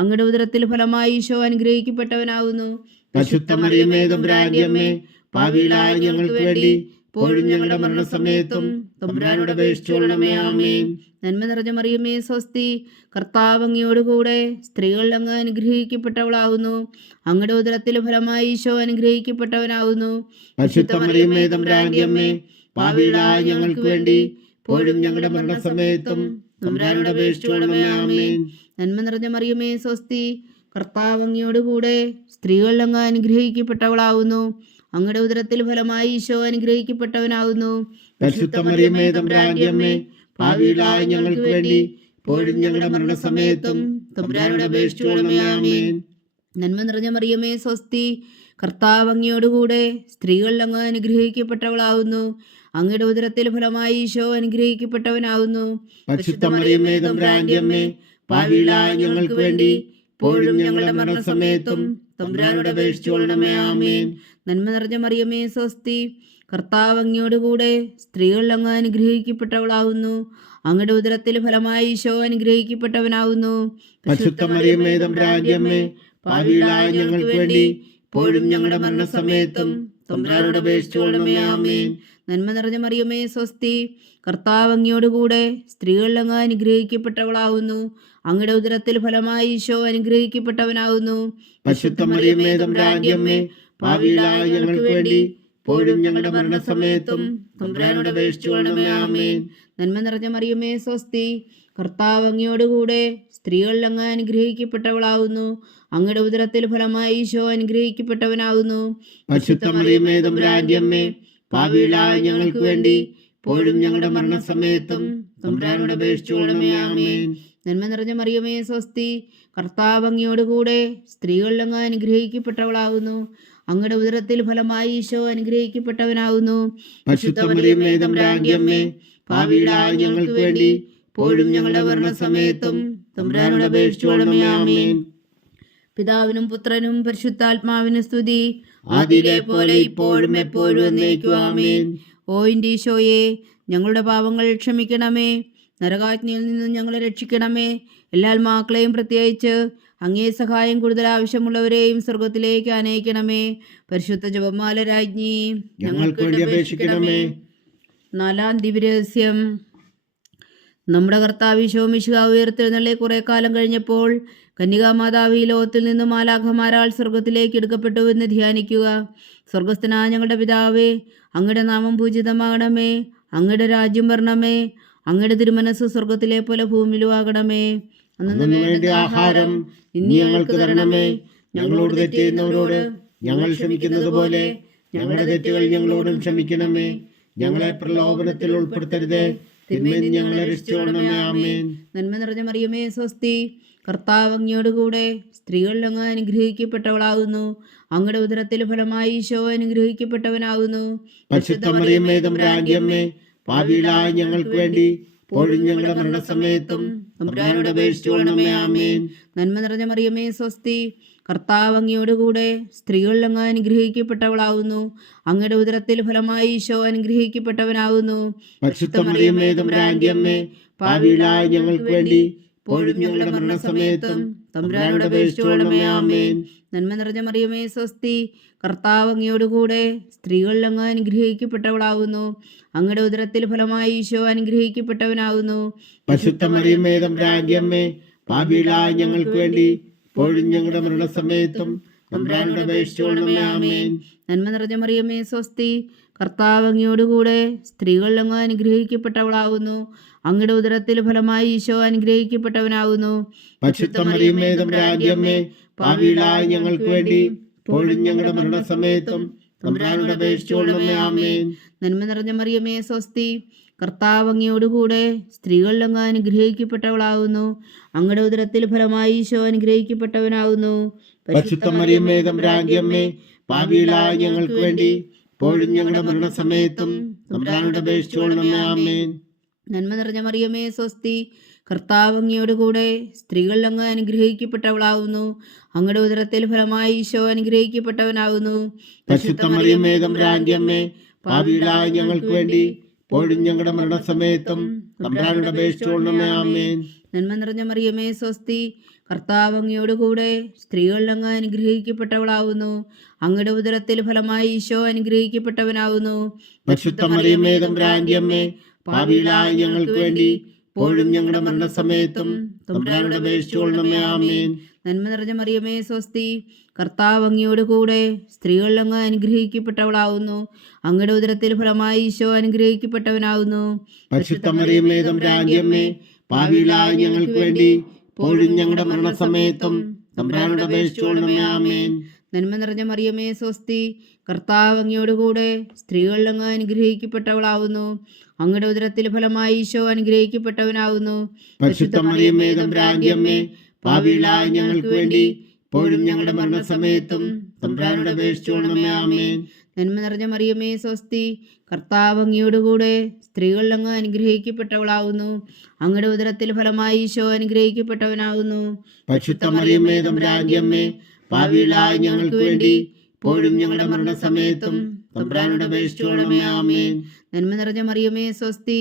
അങ്ങയുടെ ഉദരത്തിൽ ഫലമായി ഈശോ അനുഗ്രഹിക്കപ്പെട്ടവനാവുന്നു. പരിശുദ്ധ മറിയമേ തമ്പുരാന്റെ അമ്മേ, പാപികളായ ഞങ്ങൾക്ക് വേണ്ടി ഇപ്പോഴും ഞങ്ങളുടെ മരണസമയത്തും തമ്പുരാനോട് അപേക്ഷിച്ചുകൊള്ളണമേ. ആമേൻ. നന്മ നിറഞ്ഞ മറിയമേ സ്വസ്തി, കർത്താവ് അങ്ങയോടുകൂടെ സ്ത്രീകളിൽ അങ്ങ് അനുഗ്രഹിക്കപ്പെട്ടവളാവുന്നു. അങ്ങയുടെ ഉദരത്തിൽ ഫലമായി ഈശോ അനുഗ്രഹിക്കപ്പെട്ടവനാവുന്നു. പരിശുദ്ധ മറിയമേ തമ്പുരാന്റെ അമ്മേ, പാപികളായ ഞങ്ങൾക്ക് വേണ്ടി ഇപ്പോഴും ഞങ്ങളുടെ മരണസമയത്തും തമ്പുരാനോട് അപേക്ഷിച്ചുകൊള്ളണമേ. ആമേൻ. നന്മ നിറഞ്ഞ മറിയമേ സ്വസ്തി, കർത്താവ് അങ്ങയോടുകൂടെ സ്ത്രീകളിൽ അങ്ങ് അനുഗ്രഹിക്കപ്പെട്ടവളാവുന്നു. അങ്ങയുടെ ഉദരത്തിൽ ഫലമായി ഈശോ അനുഗ്രഹിക്കപ്പെട്ടവനാവുന്നു. പരിശുദ്ധ മറിയമേ തമ്പുരാന്റെ അമ്മേ, പാപികളായ ഞങ്ങൾക്ക് വേണ്ടി ഇപ്പോഴും ഞങ്ങളുടെ മരണസമയത്തും തമ്പുരാനോട് അപേക്ഷിച്ചുകൊള്ളണമേ. ആമേൻ. നന്മ നിറഞ്ഞ മറിയമേ സ്വസ്തി, കർത്താവ് അങ്ങയോടുകൂടെ സ്ത്രീകളിൽ അങ്ങ് അനുഗ്രഹിക്കപ്പെട്ടവളാവുന്നു. അങ്ങയുടെ ഉദരത്തിൽ ഫലമായി ഈശോ അനുഗ്രഹിക്കപ്പെട്ടവനാവുന്നു. പരിശുദ്ധ മറിയമേ തമ്പുരാന്റെ അമ്മേ, പാപികളായ ഞങ്ങൾക്ക് വേണ്ടി ഇപ്പോഴും ഞങ്ങളുടെ മരണസമയത്തും തമ്പുരാനോട് അപേക്ഷിച്ചുകൊള്ളണമേ. ആമേൻ. നന്മ നിറഞ്ഞ മറിയമേ സ്വസ്തി, കർത്താവ് അങ്ങയോടുകൂടെ സ്ത്രീകളിൽ അങ്ങ് അനുഗ്രഹിക്കപ്പെട്ടവളാവുന്നു. അങ്ങയുടെ ഉദരത്തിൽ ഫലമായി ഈശോ അനുഗ്രഹിക്കപ്പെട്ടവനാവുന്നു. പരിശുദ്ധ മറിയമേ തമ്പുരാന്റെ അമ്മേ, പാപികളായ ഞങ്ങൾക്ക് വേണ്ടി ഇപ്പോഴും ഞങ്ങളുടെ മരണസമയത്തും തമ്പുരാനോട് അപേക്ഷിച്ചുകൊള്ളണമേ. ആമേൻ. നന്മ നിറഞ്ഞ മറിയമേ സ്വസ്തി, കർത്താവ് അങ്ങയോടുകൂടെ സ്ത്രീകളിൽ അങ്ങ് അനുഗ്രഹിക്കപ്പെട്ടവളാവുന്നു. അങ്ങയുടെ ഉദരത്തിൽ ഫലമായി ഈശോ അനുഗ്രഹിക്കപ്പെട്ടവനാവുന്നു. പരിശുദ്ധ മറിയമേ തമ്പുരാന്റെ അമ്മേ, പാപികളായ ഞങ്ങൾക്ക് വേണ്ടി ഇപ്പോഴും ഞങ്ങളുടെ മരണസമയത്തും തമ്പുരാനോട് അപേക്ഷിച്ചുകൊള്ളണമേ. ആമേൻ. നന്മ നിറഞ്ഞ മറിയമേ സ്വസ്തി, കർത്താവ് അങ്ങയോടുകൂടെ സ്ത്രീകളിൽ അങ്ങ് അനുഗ്രഹിക്കപ്പെട്ടവളാവുന്നു. അങ്ങയുടെ ഉദരത്തിൽ ഫലമായി ഈശോ അനുഗ്രഹിക്കപ്പെട്ടവനാവുന്നു. പരിശുദ്ധ മറിയമേ തമ്പുരാന്റെ അമ്മേ, പാപികളായ ഞങ്ങൾക്ക് വേണ്ടി ഇപ്പോഴും ഞങ്ങളുടെ മരണസമയത്തും തമ്പുരാനോട് അപേക്ഷിച്ചുകൊള്ളണമേ. ആമേൻ. നന്മ നിറഞ്ഞ മറിയമേ സ്വസ്തി, കർത്താവ് അങ്ങയോടുകൂടെ സ്ത്രീകളിൽ അങ്ങ് അനുഗ്രഹിക്കപ്പെട്ടവളാവുന്നു. അങ്ങയുടെ ഉദരത്തിൽ ഫലമായി ഈശോ അനുഗ്രഹിക്കപ്പെട്ടവനാവുന്നു. പരിശുദ്ധ മറിയമേ തമ്പുരാന്റെ അമ്മേ, പാപികളായ ഞങ്ങൾക്ക് വേണ്ടി ഇപ്പോഴും ഞങ്ങളുടെ മരണസമയത്തും തമ്പുരാനോട് അപേക്ഷിച്ചുകൊള്ളണമേ. ആമേൻ. പിതാവിനും പുത്രനും പരിശുദ്ധാത്മാവിനും സ്തുതി, ആദിയിലെ പോലെ ഇപ്പോഴും എപ്പോഴും എന്നേക്കും ആമേൻ. ഓ എൻ്റെ ഈശോയെ, ഞങ്ങളുടെ പാപങ്ങൾ ക്ഷമിക്കണമേ. നരകാജ്ഞയിൽ നിന്നും ഞങ്ങളെ രക്ഷിക്കണമേ. എല്ലാ ആത്മാക്കളെയും പ്രത്യേകിച്ച് അങ്ങേ സഹായം കൂടുതൽ ആവശ്യമുള്ളവരെയും സ്വർഗത്തിലേക്ക് ആനയിക്കണമേ. പരിശുദ്ധ ജപമാല രാജ്ഞി, ഞങ്ങൾക്ക് വേണ്ടി അപേക്ഷിക്കണമേ. നാലാം ദിവ്യരഹസ്യം. നമ്മുടെ കർത്താവ് ഈശോ മിശിഹാ ഉയർത്തെഴുന്നള്ളി കുറെ കാലം കഴിഞ്ഞപ്പോൾ കന്യകാമാതാവ് ഈ ലോകത്തിൽ നിന്നും മാലാഖമാരാൽ സ്വർഗത്തിലേക്ക് എടുക്കപ്പെട്ടു എന്ന് ധ്യാനിക്കുക. സ്വർഗസ്ഥനായ ഞങ്ങളുടെ പിതാവേ, അങ്ങയുടെ നാമം പൂജിതമാകണമേ. അങ്ങയുടെ രാജ്യം വരണമേ. അങ്ങയുടെ തിരുമനസ് സ്വർഗത്തിലെ പോലെ ഭൂമിയിലും ആകണമേ. അന്നു വേണ്ട ആഹാരം ഇന്ന് ഞങ്ങൾക്ക് തരണമേ. ഞങ്ങളോട് തെറ്റ് ചെയ്യുന്നവരോട് ഞങ്ങൾ ക്ഷമിക്കുന്നത് പോലെ ഞങ്ങളുടെ തെറ്റുകൾ ഞങ്ങളോടും ക്ഷമിക്കണമേ. ഞങ്ങളെ പ്രലോഭനത്തിൽ ഉൾപ്പെടുത്തരുതേ, തിന്മയിൽ നിന്ന് ഞങ്ങളെ രക്ഷിച്ചുകൊള്ളണമേ. ആമേൻ. നന്മ നിറഞ്ഞ മറിയമേ സ്വസ്തി, കർത്താവ് അങ്ങയോട് കൂടെ സ്ത്രീകളിൽ അങ്ങ് അനുഗ്രഹിക്കപ്പെട്ടവളാകുന്നു. അങ്ങയുടെ ഉദരത്തിൽ ഫലമായി ഈശോ അനുഗ്രഹിക്കപ്പെട്ടവനാകുന്നു. പരിശുദ്ധ മറിയമ്മേ തമ്പുരാന്റെ അമ്മേ, പാപികളായ ഞങ്ങൾക്ക് വേണ്ടി ഇപ്പോഴും ഞങ്ങളുടെ മരണസമയത്തും തമ്പുരാനോട് അപേക്ഷിച്ചുകൊള്ളണമേ. ആമേൻ. നന്മ നിറഞ്ഞ മറിയമേ സ്വസ്തി, കർത്താവ് അങ്ങയോട് കൂടെ സ്ത്രീകളിൽ അങ്ങ് അനുഗ്രഹിക്കപ്പെട്ടവളാകുന്നു. അങ്ങയുടെ ഉദരത്തിൽ ഫലമായി ഈശോ അനുഗ്രഹിക്കപ്പെട്ടവനാകുന്നു. പരിശുദ്ധ മറിയമ്മേ തമ്പുരാന്റെ അമ്മേ, പാപികളായ ഞങ്ങൾക്ക് വേണ്ടി ഇപ്പോഴും ഞങ്ങളുടെ മരണസമയത്തും തമ്പുരാനോട് അപേക്ഷിച്ചുകൊള്ളണമേ. ആമേൻ. നന്മ നിറഞ്ഞ മറിയമേ സ്വസ്തി, കർത്താവ് അങ്ങയോട് കൂടെ സ്ത്രീകളിൽ അങ്ങ് അനുഗ്രഹിക്കപ്പെട്ടവളാകുന്നു. അങ്ങയുടെ ഉദരത്തിൽ ഫലമായി ഈശോ അനുഗ്രഹിക്കപ്പെട്ടവനാകുന്നു. പരിശുദ്ധ മറിയമ്മേ തമ്പുരാന്റെ അമ്മേ, പാപികളായ ഞങ്ങൾക്ക് വേണ്ടി ഇപ്പോഴും ഞങ്ങളുടെ മരണസമയത്തും തമ്പുരാനോട് അപേക്ഷിച്ചുകൊള്ളണമേ. ആമേൻ. നന്മ നിറഞ്ഞ മറിയമേ സ്വസ്തി, കർത്താവ് അങ്ങയോട് കൂടെ സ്ത്രീകളിൽ അങ്ങ് അനുഗ്രഹിക്കപ്പെട്ടവളാകുന്നു. അങ്ങയുടെ ഉദരത്തിൽ ഫലമായി ഈശോ അനുഗ്രഹിക്കപ്പെട്ടവനാകുന്നു. പരിശുദ്ധ മറിയമ്മേ തമ്പുരാന്റെ അമ്മേ, പാപികളായ ഞങ്ങൾക്ക് വേണ്ടി ഇപ്പോഴും ഞങ്ങളുടെ മരണസമയത്തും തമ്പുരാനോട് അപേക്ഷിച്ചുകൊള്ളണമേ. ആമേൻ. നന്മ നിറഞ്ഞ മറിയമേ സ്വസ്തി, കർത്താവ് അങ്ങയോട് കൂടെ സ്ത്രീകളിൽ അങ്ങ് അനുഗ്രഹിക്കപ്പെട്ടവളാകുന്നു. അങ്ങയുടെ ഉദരത്തിൽ ഫലമായി ഈശോ അനുഗ്രഹിക്കപ്പെട്ടവനാകുന്നു. പരിശുദ്ധ മറിയമ്മേ തമ്പുരാന്റെ അമ്മേ, പാപികളായ ഞങ്ങൾക്ക് വേണ്ടി ഇപ്പോഴും ഞങ്ങളുടെ മരണസമയത്തും തമ്പുരാനോട് അപേക്ഷിച്ചുകൊള്ളണമേ. ആമേൻ. നന്മ നിറഞ്ഞ മറിയമേ സ്വസ്തി, കർത്താവ് അങ്ങയോട് കൂടെ സ്ത്രീകളിൽ അങ്ങ് അനുഗ്രഹിക്കപ്പെട്ടവളാകുന്നു. അങ്ങയുടെ ഉദരത്തിൽ ഫലമായി ഈശോ അനുഗ്രഹിക്കപ്പെട്ടവനാകുന്നു. പരിശുദ്ധ മറിയമ്മേ തമ്പുരാന്റെ അമ്മേ, പാപികളായ ഞങ്ങൾക്ക് വേണ്ടി ഇപ്പോഴും ഞങ്ങളുടെ മരണസമയത്തും തമ്പുരാനോട് അപേക്ഷിച്ചുകൊള്ളണമേ. ആമേൻ. നന്മ നിറഞ്ഞ മറിയമേ സ്വസ്തി, കർത്താവ് അങ്ങയോട് കൂടെ സ്ത്രീകളിൽ അങ്ങ് അനുഗ്രഹിക്കപ്പെട്ടവളാകുന്നു. അങ്ങയുടെ ഉദരത്തിൽ ഫലമായി ഈശോ അനുഗ്രഹിക്കപ്പെട്ടവനാകുന്നു. പരിശുദ്ധ മറിയമ്മേ തമ്പുരാന്റെ അമ്മേ, പാപികളായ ഞങ്ങൾക്ക് വേണ്ടി ഇപ്പോഴും ഞങ്ങളുടെ മരണസമയത്തും തമ്പുരാനോട് അപേക്ഷിച്ചുകൊള്ളണമേ. ആമേൻ. നന്മ നിറഞ്ഞ മറിയമേ സ്വസ്തി, കർത്താവ് അങ്ങയോട് കൂടെ സ്ത്രീകളിൽ അങ്ങ് അനുഗ്രഹിക്കപ്പെട്ടവളാകുന്നു. അങ്ങയുടെ ഉദരത്തിൽ ഫലമായി ഈശോ അനുഗ്രഹിക്കപ്പെട്ടവനാകുന്നു. പരിശുദ്ധ മറിയമ്മേ തമ്പുരാന്റെ അമ്മേ, പാപികളായ ഞങ്ങൾക്ക് വേണ്ടി ഇപ്പോഴും ഞങ്ങളുടെ മരണസമയത്തും തമ്പുരാനോട് അപേക്ഷിച്ചുകൊള്ളണമേ. ആമേൻ. നന്മ നിറഞ്ഞ മറിയമേ സ്വസ്തി, കർത്താവ് അങ്ങയോട് കൂടെ സ്ത്രീകളിൽ അങ്ങ് അനുഗ്രഹിക്കപ്പെട്ടവളാകുന്നു. അങ്ങയുടെ ഉദരത്തിൽ ഫലമായി ഈശോ അനുഗ്രഹിക്കപ്പെട്ടവനാകുന്നു. പരിശുദ്ധ മറിയമ്മേ തമ്പുരാന്റെ അമ്മേ, പാപികളായ ഞങ്ങൾക്ക് വേണ്ടി ഇപ്പോഴും ഞങ്ങളുടെ മരണസമയത്തും തമ്പുരാനോട് അപേക്ഷിച്ചുകൊള്ളണമേ. ആമേൻ. നന്മ നിറഞ്ഞ മറിയമേ സ്വസ്തി, കർത്താവ് അങ്ങയോട് കൂടെ സ്ത്രീകളിൽ അങ്ങ് അനുഗ്രഹിക്കപ്പെട്ടവളാകുന്നു. അങ്ങയുടെ ഉദരത്തിൽ ഫലമായി ഈശോ അനുഗ്രഹിക്കപ്പെട്ടവനാകുന്നു. പരിശുദ്ധ മറിയമ്മേ തമ്പുരാന്റെ അമ്മേ, പാപികളായ ഞങ്ങൾക്ക് വേണ്ടി ഇപ്പോഴും ഞങ്ങളുടെ മരണസമയത്തും തമ്പുരാനോട് അപേക്ഷിച്ചുകൊള്ളണമേ. ആമേൻ. നന്മ നിറഞ്ഞ മറിയമേ സ്വസ്തി,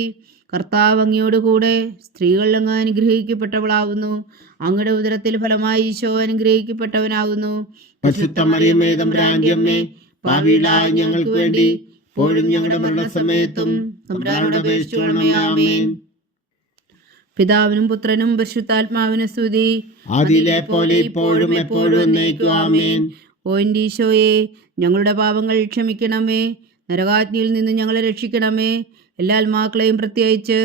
കർത്താവ് അങ്ങയോട് കൂടെ സ്ത്രീകളിൽ അങ്ങ് അനുഗ്രഹിക്കപ്പെട്ടവളാകുന്നു. അങ്ങയുടെ ഉദരത്തിൽ ഫലമായി ഈശോ അനുഗ്രഹിക്കപ്പെട്ടവനാകുന്നു. പരിശുദ്ധ മറിയമ്മേ തമ്പുരാന്റെ അമ്മേ, പാപികളായ ഞങ്ങൾക്ക് വേണ്ടി ഇപ്പോഴും ഞങ്ങളുടെ മരണസമയത്തും തമ്പുരാനോട് അപേക്ഷിച്ചുകൊള്ളണമേ. ആമേൻ. പിതാവിനും പുത്രനും പരിശുദ്ധാത്മാവിനും സ്തുതി. ആദിയിലെ പോലെ ഇപ്പോഴും എപ്പോഴും എന്നേക്കും. ആമേൻ. ഓ എൻ്റെ ഈശോയെ, ഞങ്ങളുടെ പാപങ്ങൾ ക്ഷമിക്കണമേ. നരകാജ്ഞയിൽ നിന്ന് ഞങ്ങളെ രക്ഷിക്കണമേ. എല്ലാ ആത്മാക്കളെയും പ്രത്യേകിച്ച്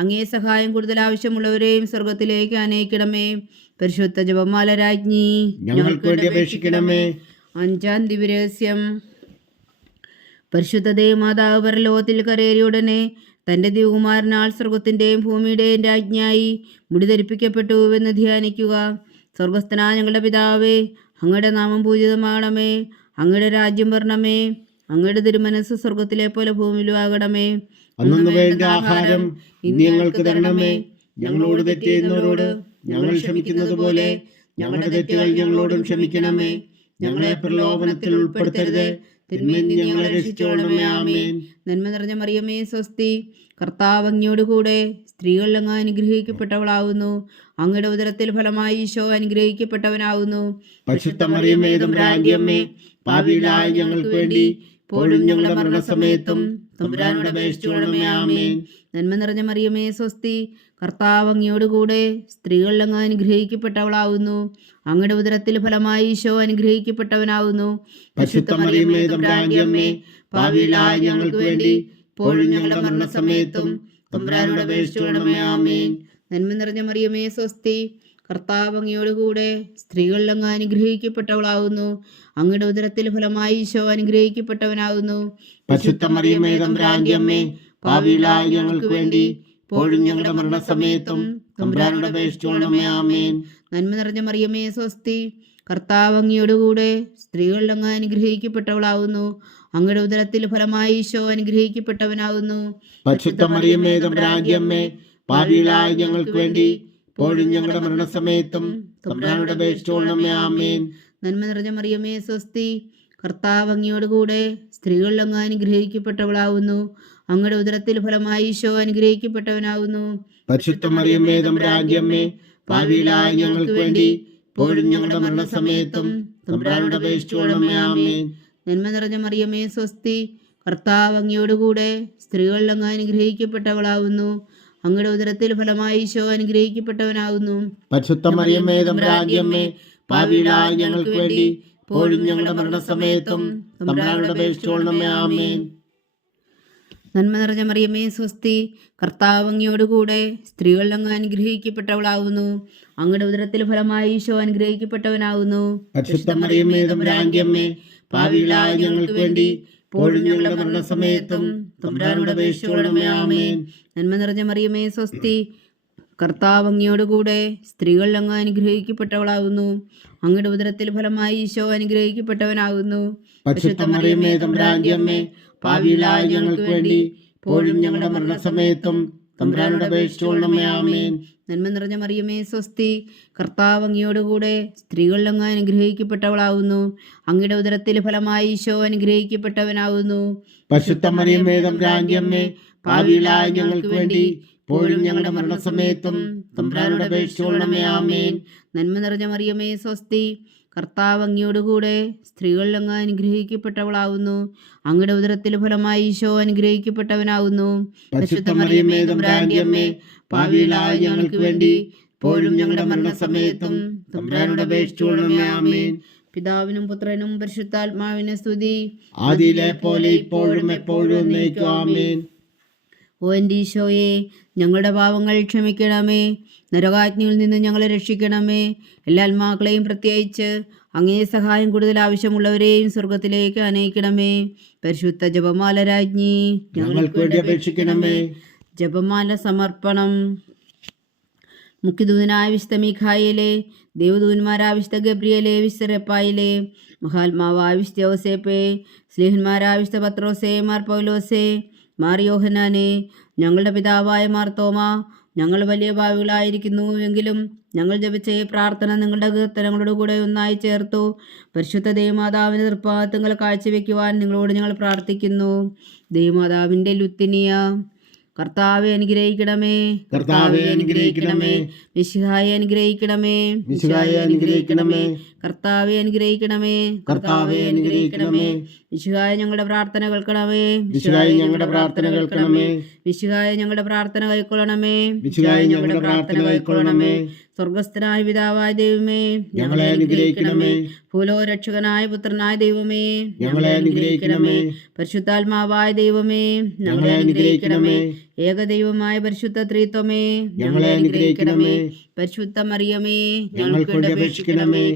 അങ്ങേ സഹായം കൂടുതൽ ആവശ്യമുള്ളവരെയും സ്വർഗത്തിലേക്ക് ആനയിക്കണമേ. പരിശുദ്ധ ജപമാല രാജ്ഞി, ഞങ്ങൾക്ക് വേണ്ടി അപേക്ഷിക്കണമേ. അഞ്ചാം ദിവ്യരഹസ്യം. പരിശുദ്ധ ദേവമാതാവ് പരലോകത്തിൽ കരേറിയുടനെ തൻ്റെ ദിവകുമാരനാൽ സ്വർഗത്തിൻ്റെയും ഭൂമിയുടെയും രാജ്ഞിയായി മുടി ധരിപ്പിക്കപ്പെട്ടുവെന്ന് ധ്യാനിക്കുക. സ്വർഗസ്ഥനായ ഞങ്ങളുടെ പിതാവേ, അങ്ങയുടെ നാമം പൂജിതമാകണമേ. അങ്ങയുടെ രാജ്യം വരണമേ. അങ്ങയുടെ തിരുമനസ് സ്വർഗത്തിലെ പോലെ ഭൂമിയിലും ആകണമേ. അന്നു വേണ്ട ആഹാരം ഇന്ന് ഞങ്ങൾക്ക് തരണമേ. ഞങ്ങളോട് തെറ്റ് ചെയ്യുന്നവരോട് ഞങ്ങൾ ക്ഷമിക്കുന്നത് പോലെ ഞങ്ങളുടെ തെറ്റുകൾ ഞങ്ങളോടും ക്ഷമിക്കണമേ. ഞങ്ങളെ പ്രലോഭനത്തിൽ ഉൾപ്പെടുത്തരുത്, തിന്മയിൽ നിന്ന് ഞങ്ങളെ രക്ഷിച്ചുകൊള്ളണമേ. ആമേൻ. നന്മ നിറഞ്ഞ മറിയമേ സ്വസ്തി, കർത്താവ് അങ്ങയോടുകൂടെ സ്ത്രീകളിൽ അങ്ങ് അനുഗ്രഹിക്കപ്പെട്ടവളാവുന്നു. അങ്ങയുടെ ഉദരത്തിൽ ഫലമായി ഈശോ അനുഗ്രഹിക്കപ്പെട്ടവനാവുന്നു. പരിശുദ്ധ മറിയമേ തമ്പുരാന്റെ അമ്മേ, പാപികളായ ഞങ്ങൾക്ക് വേണ്ടി ഇപ്പോഴും ഞങ്ങളുടെ മരണസമയത്തും തമ്പുരാനോട് അപേക്ഷിച്ചുകൊള്ളണമേ. ആമേൻ. നന്മ നിറഞ്ഞ മറിയമേ സ്വസ്തി, കർത്താവ് അങ്ങയോടുകൂടെ സ്ത്രീകളിൽ അങ്ങ് അനുഗ്രഹിക്കപ്പെട്ടവളാവുന്നു. അങ്ങയുടെ ഉദരത്തിൽ ഫലമായി ഈശോ അനുഗ്രഹിക്കപ്പെട്ടവനാവുന്നു. പരിശുദ്ധ മറിയമേ തമ്പുരാന്റെ അമ്മേ, പാപികളായ ഞങ്ങൾക്ക് വേണ്ടി ഇപ്പോഴും ഞങ്ങളുടെ മരണസമയത്തും തമ്പുരാനോട് അപേക്ഷിച്ചുകൊള്ളണമേ. ആമേൻ. നന്മ നിറഞ്ഞ മറിയമേ സ്വസ്തി, കർത്താവ് അങ്ങയോടുകൂടെ സ്ത്രീകളിൽ അങ്ങ് അനുഗ്രഹിക്കപ്പെട്ടവളാവുന്നു. അങ്ങയുടെ ഉദരത്തിൽ ഫലമായി ഈശോ അനുഗ്രഹിക്കപ്പെട്ടവനാവുന്നു. പരിശുദ്ധ മറിയമേ തമ്പുരാന്റെ അമ്മേ, പാപികളായ ഞങ്ങൾക്ക് വേണ്ടി ഇപ്പോഴും ഞങ്ങളുടെ മരണസമയത്തും തമ്പുരാനോട് അപേക്ഷിച്ചുകൊള്ളണമേ. ആമേൻ. നന്മ നിറഞ്ഞ മറിയമേ സ്വസ്തി, കർത്താവ് അങ്ങയോടുകൂടെ സ്ത്രീകളിൽ അങ്ങ് അനുഗ്രഹിക്കപ്പെട്ടവളാവുന്നു. അങ്ങയുടെ ഉദരത്തിൽ ഫലമായി ഈശോ അനുഗ്രഹിക്കപ്പെട്ടവനാവുന്നു. പരിശുദ്ധ മറിയമേ തമ്പുരാന്റെ അമ്മേ, പാപികളായ ഞങ്ങൾക്ക് വേണ്ടി ഇപ്പോഴും ഞങ്ങളുടെ മരണസമയത്തും തമ്പുരാനോട് അപേക്ഷിച്ചുകൊള്ളണമേ. ആമേൻ. നന്മ നിറഞ്ഞ മറിയമേ സ്വസ്തി, കർത്താവ് അങ്ങയോടുകൂടെ സ്ത്രീകളിൽ അങ്ങ് അനുഗ്രഹിക്കപ്പെട്ടവളാവുന്നു. അങ്ങയുടെ ഉദരത്തിൽ ഫലമായി ഈശോ അനുഗ്രഹിക്കപ്പെട്ടവനാവുന്നു. പരിശുദ്ധ മറിയമേ തമ്പുരാന്റെ അമ്മേ, പാപികളായ ഞങ്ങൾക്ക് വേണ്ടി ഇപ്പോഴും ഞങ്ങളുടെ മരണസമയത്തും തമ്പുരാനോട് അപേക്ഷിച്ചുകൊള്ളണമേ. ആമേൻ. നന്മ നിറഞ്ഞ മറിയമേ സ്വസ്തി, കർത്താവ് അങ്ങയോടുകൂടെ സ്ത്രീകളിൽ അങ്ങ് അനുഗ്രഹിക്കപ്പെട്ടവളാവുന്നു. അങ്ങയുടെ ഉദരത്തിൽ ഫലമായി ഈശോ അനുഗ്രഹിക്കപ്പെട്ടവനാവുന്നു. പരിശുദ്ധ മറിയമേ തമ്പുരാന്റെ അമ്മേ, പാപികളായ ഞങ്ങൾക്ക് വേണ്ടി ഇപ്പോഴും ഞങ്ങളുടെ മരണസമയത്തും തമ്പുരാനോട് അപേക്ഷിച്ചുകൊള്ളണമേ. ആമേൻ. നന്മ നിറഞ്ഞ മറിയമേ സ്വസ്തി, കർത്താവ് അങ്ങയോടുകൂടെ സ്ത്രീകളിൽ അങ്ങ് അനുഗ്രഹിക്കപ്പെട്ടവളാവുന്നു. അങ്ങയുടെ ഉദരത്തിൽ ഫലമായി ഈശോ അനുഗ്രഹിക്കപ്പെട്ടവനാവുന്നു. പരിശുദ്ധ മറിയമേ തമ്പുരാന്റെ അമ്മേ, പാപികളായ ഞങ്ങൾക്ക് വേണ്ടി ഇപ്പോഴും ഞങ്ങളുടെ മരണസമയത്തും തമ്പുരാനോട് അപേക്ഷിച്ചുകൊള്ളണമേ. ആമേൻ. നന്മ നിറഞ്ഞ മറിയമേ സ്വസ്തി, കർത്താവ് അങ്ങയോടുകൂടെ സ്ത്രീകളിൽ അങ്ങ് അനുഗ്രഹിക്കപ്പെട്ടവളാവുന്നു. അങ്ങയുടെ ഉദരത്തിൽ ഫലമായി ഈശോ അനുഗ്രഹിക്കപ്പെട്ടവനാവുന്നു. പരിശുദ്ധ മറിയമേ തമ്പുരാന്റെ അമ്മേ, പാപികളായ ഞങ്ങൾക്ക് വേണ്ടി ഇപ്പോഴും ഞങ്ങളുടെ മരണസമയത്തും തമ്പുരാനോട് അപേക്ഷിച്ചുകൊള്ളണമേ. ആമേൻ. നന്മ നിറഞ്ഞ മറിയമേ സ്വസ്തി, കർത്താവ് അങ്ങയോടുകൂടെ സ്ത്രീകളിൽ അങ്ങ് അനുഗ്രഹിക്കപ്പെട്ടവളാവുന്നു. അങ്ങയുടെ ഉദരത്തിൽ ഫലമായി ഈശോ അനുഗ്രഹിക്കപ്പെട്ടവനാവുന്നു. പരിശുദ്ധ മറിയമേ തമ്പുരാന്റെ അമ്മേ, പാപികളായ ഞങ്ങൾക്ക് വേണ്ടി ഇപ്പോഴും ഞങ്ങളുടെ മരണസമയത്തും തമ്പുരാനോട് അപേക്ഷിച്ചുകൊള്ളണമേ. ആമേൻ. നന്മ നിറഞ്ഞ മറിയമേ സ്വസ്തി, കർത്താവ് അങ്ങയോടുകൂടെ സ്ത്രീകളിൽ അങ്ങ് അനുഗ്രഹിക്കപ്പെട്ടവളാവുന്നു. അങ്ങയുടെ ഉദരത്തിൽ ഫലമായി ഈശോ അനുഗ്രഹിക്കപ്പെട്ടവനാവുന്നു. പരിശുദ്ധ മറിയമേ തമ്പുരാന്റെ അമ്മേ, പാപികളായ ഞങ്ങൾക്ക് വേണ്ടി ഇപ്പോഴും ഞങ്ങളുടെ മരണസമയത്തും തമ്പുരാനോട് അപേക്ഷിച്ചുകൊള്ളണമേ. ആമേൻ. പിതാവിനും പുത്രനും പരിശുദ്ധാത്മാവിനും സ്തുതി, ആദിയിലെ പോലെ ഇപ്പോഴും എപ്പോഴും എന്നേക്കും. ആമേൻ. ഓ എൻ്റെ ഈശോയെ, ഞങ്ങളുടെ പാവങ്ങൾ ക്ഷമിക്കണമേ. നരകാജ്ഞയിൽ നിന്ന് ഞങ്ങളെ രക്ഷിക്കണമേ. എല്ലാ ആത്മാക്കളെയും പ്രത്യേകിച്ച് അങ്ങേ സഹായം കൂടുതൽ ആവശ്യമുള്ളവരെയും സ്വർഗത്തിലേക്ക് അനയിക്കണമേ. പരിശുദ്ധ ജപമാല രാജ്ഞി, ഞങ്ങൾക്ക് വേണ്ടി അപേക്ഷിക്കണമേ. ജപമാല സമർപ്പണം. മുഖ്യദൂതനായ വിശുദ്ധ മീഖായേലേ, ദേവദൂതന്മാരായ വിശുദ്ധ ഗബ്രിയേലേ, വിശുദ്ധ റെപ്പായിലേ, മഹാത്മാവായ വിശുദ്ധ യോസേപ്പേ, സ്ലീഹന്മാരായ വിശുദ്ധ പത്രോസേ, മാർ പൗലോസേ, മാർ യോഹന്നാനെ, ഞങ്ങളുടെ പിതാവായ മാർ തോമ, ഞങ്ങൾ വലിയ ഭാവികളായിരിക്കുന്നു എങ്കിലും ഞങ്ങൾ ജപിച്ച ഈ പ്രാർത്ഥന നിങ്ങളുടെ കീർത്തനങ്ങളോട് കൂടെ ഒന്നായി ചേർത്തു പരിശുദ്ധ ദൈവമാതാവിൻ്റെ തൃപ്പാദങ്ങൾ കാഴ്ചവെക്കുവാൻ നിങ്ങളോട് ഞങ്ങൾ പ്രാർത്ഥിക്കുന്നു. ദൈവമാതാവിൻ്റെ ലുത്തിനിയ, കർത്താവെ അനുഗ്രഹിക്കണമേ. കർത്താവെ അനുഗ്രഹിക്കണമേ. മിശിഹായെ അനുഗ്രഹിക്കണമേ. മിശിഹായെ അനുഗ്രഹിക്കണമേ. കർത്താവെ അനുഗ്രഹിക്കണമേ. കർത്താവെ അനുഗ്രഹിക്കണമേ. മിശിഹായ ഞങ്ങളുടെ പ്രാർത്ഥന കേൾക്കണമേ. മിശിഹായെ ഞങ്ങളുടെ പ്രാർത്ഥന കേൾക്കണമേ. മിശിഹായ ഞങ്ങളുടെ പ്രാർത്ഥന കൈക്കൊള്ളണമേ. മിശിഹായെ ഞങ്ങളുടെ പ്രാർത്ഥന കൈക്കൊള്ളണമേ. സ്വർഗസ്ഥനായ പിതാവായ ദൈവമേ, ഞങ്ങളെ അനുഗ്രഹിക്കണമേ. ഭൂലോകരക്ഷകനായ പുത്രനായ ദൈവമേ, ഞങ്ങളെ അനുഗ്രഹിക്കണമേ. പരിശുദ്ധാത്മാവായ ദൈവമേ, ഞങ്ങളെ അനുഗ്രഹിക്കണമേ. ഏകദൈവമായ പരിശുദ്ധ ത്രിത്വമേ, ഞങ്ങളെ അനുഗ്രഹിക്കണമേ. പരിശുദ്ധ മറിയമേ, ഞങ്ങൾക്ക് വേണ്ടി അപേക്ഷിക്കണമേ.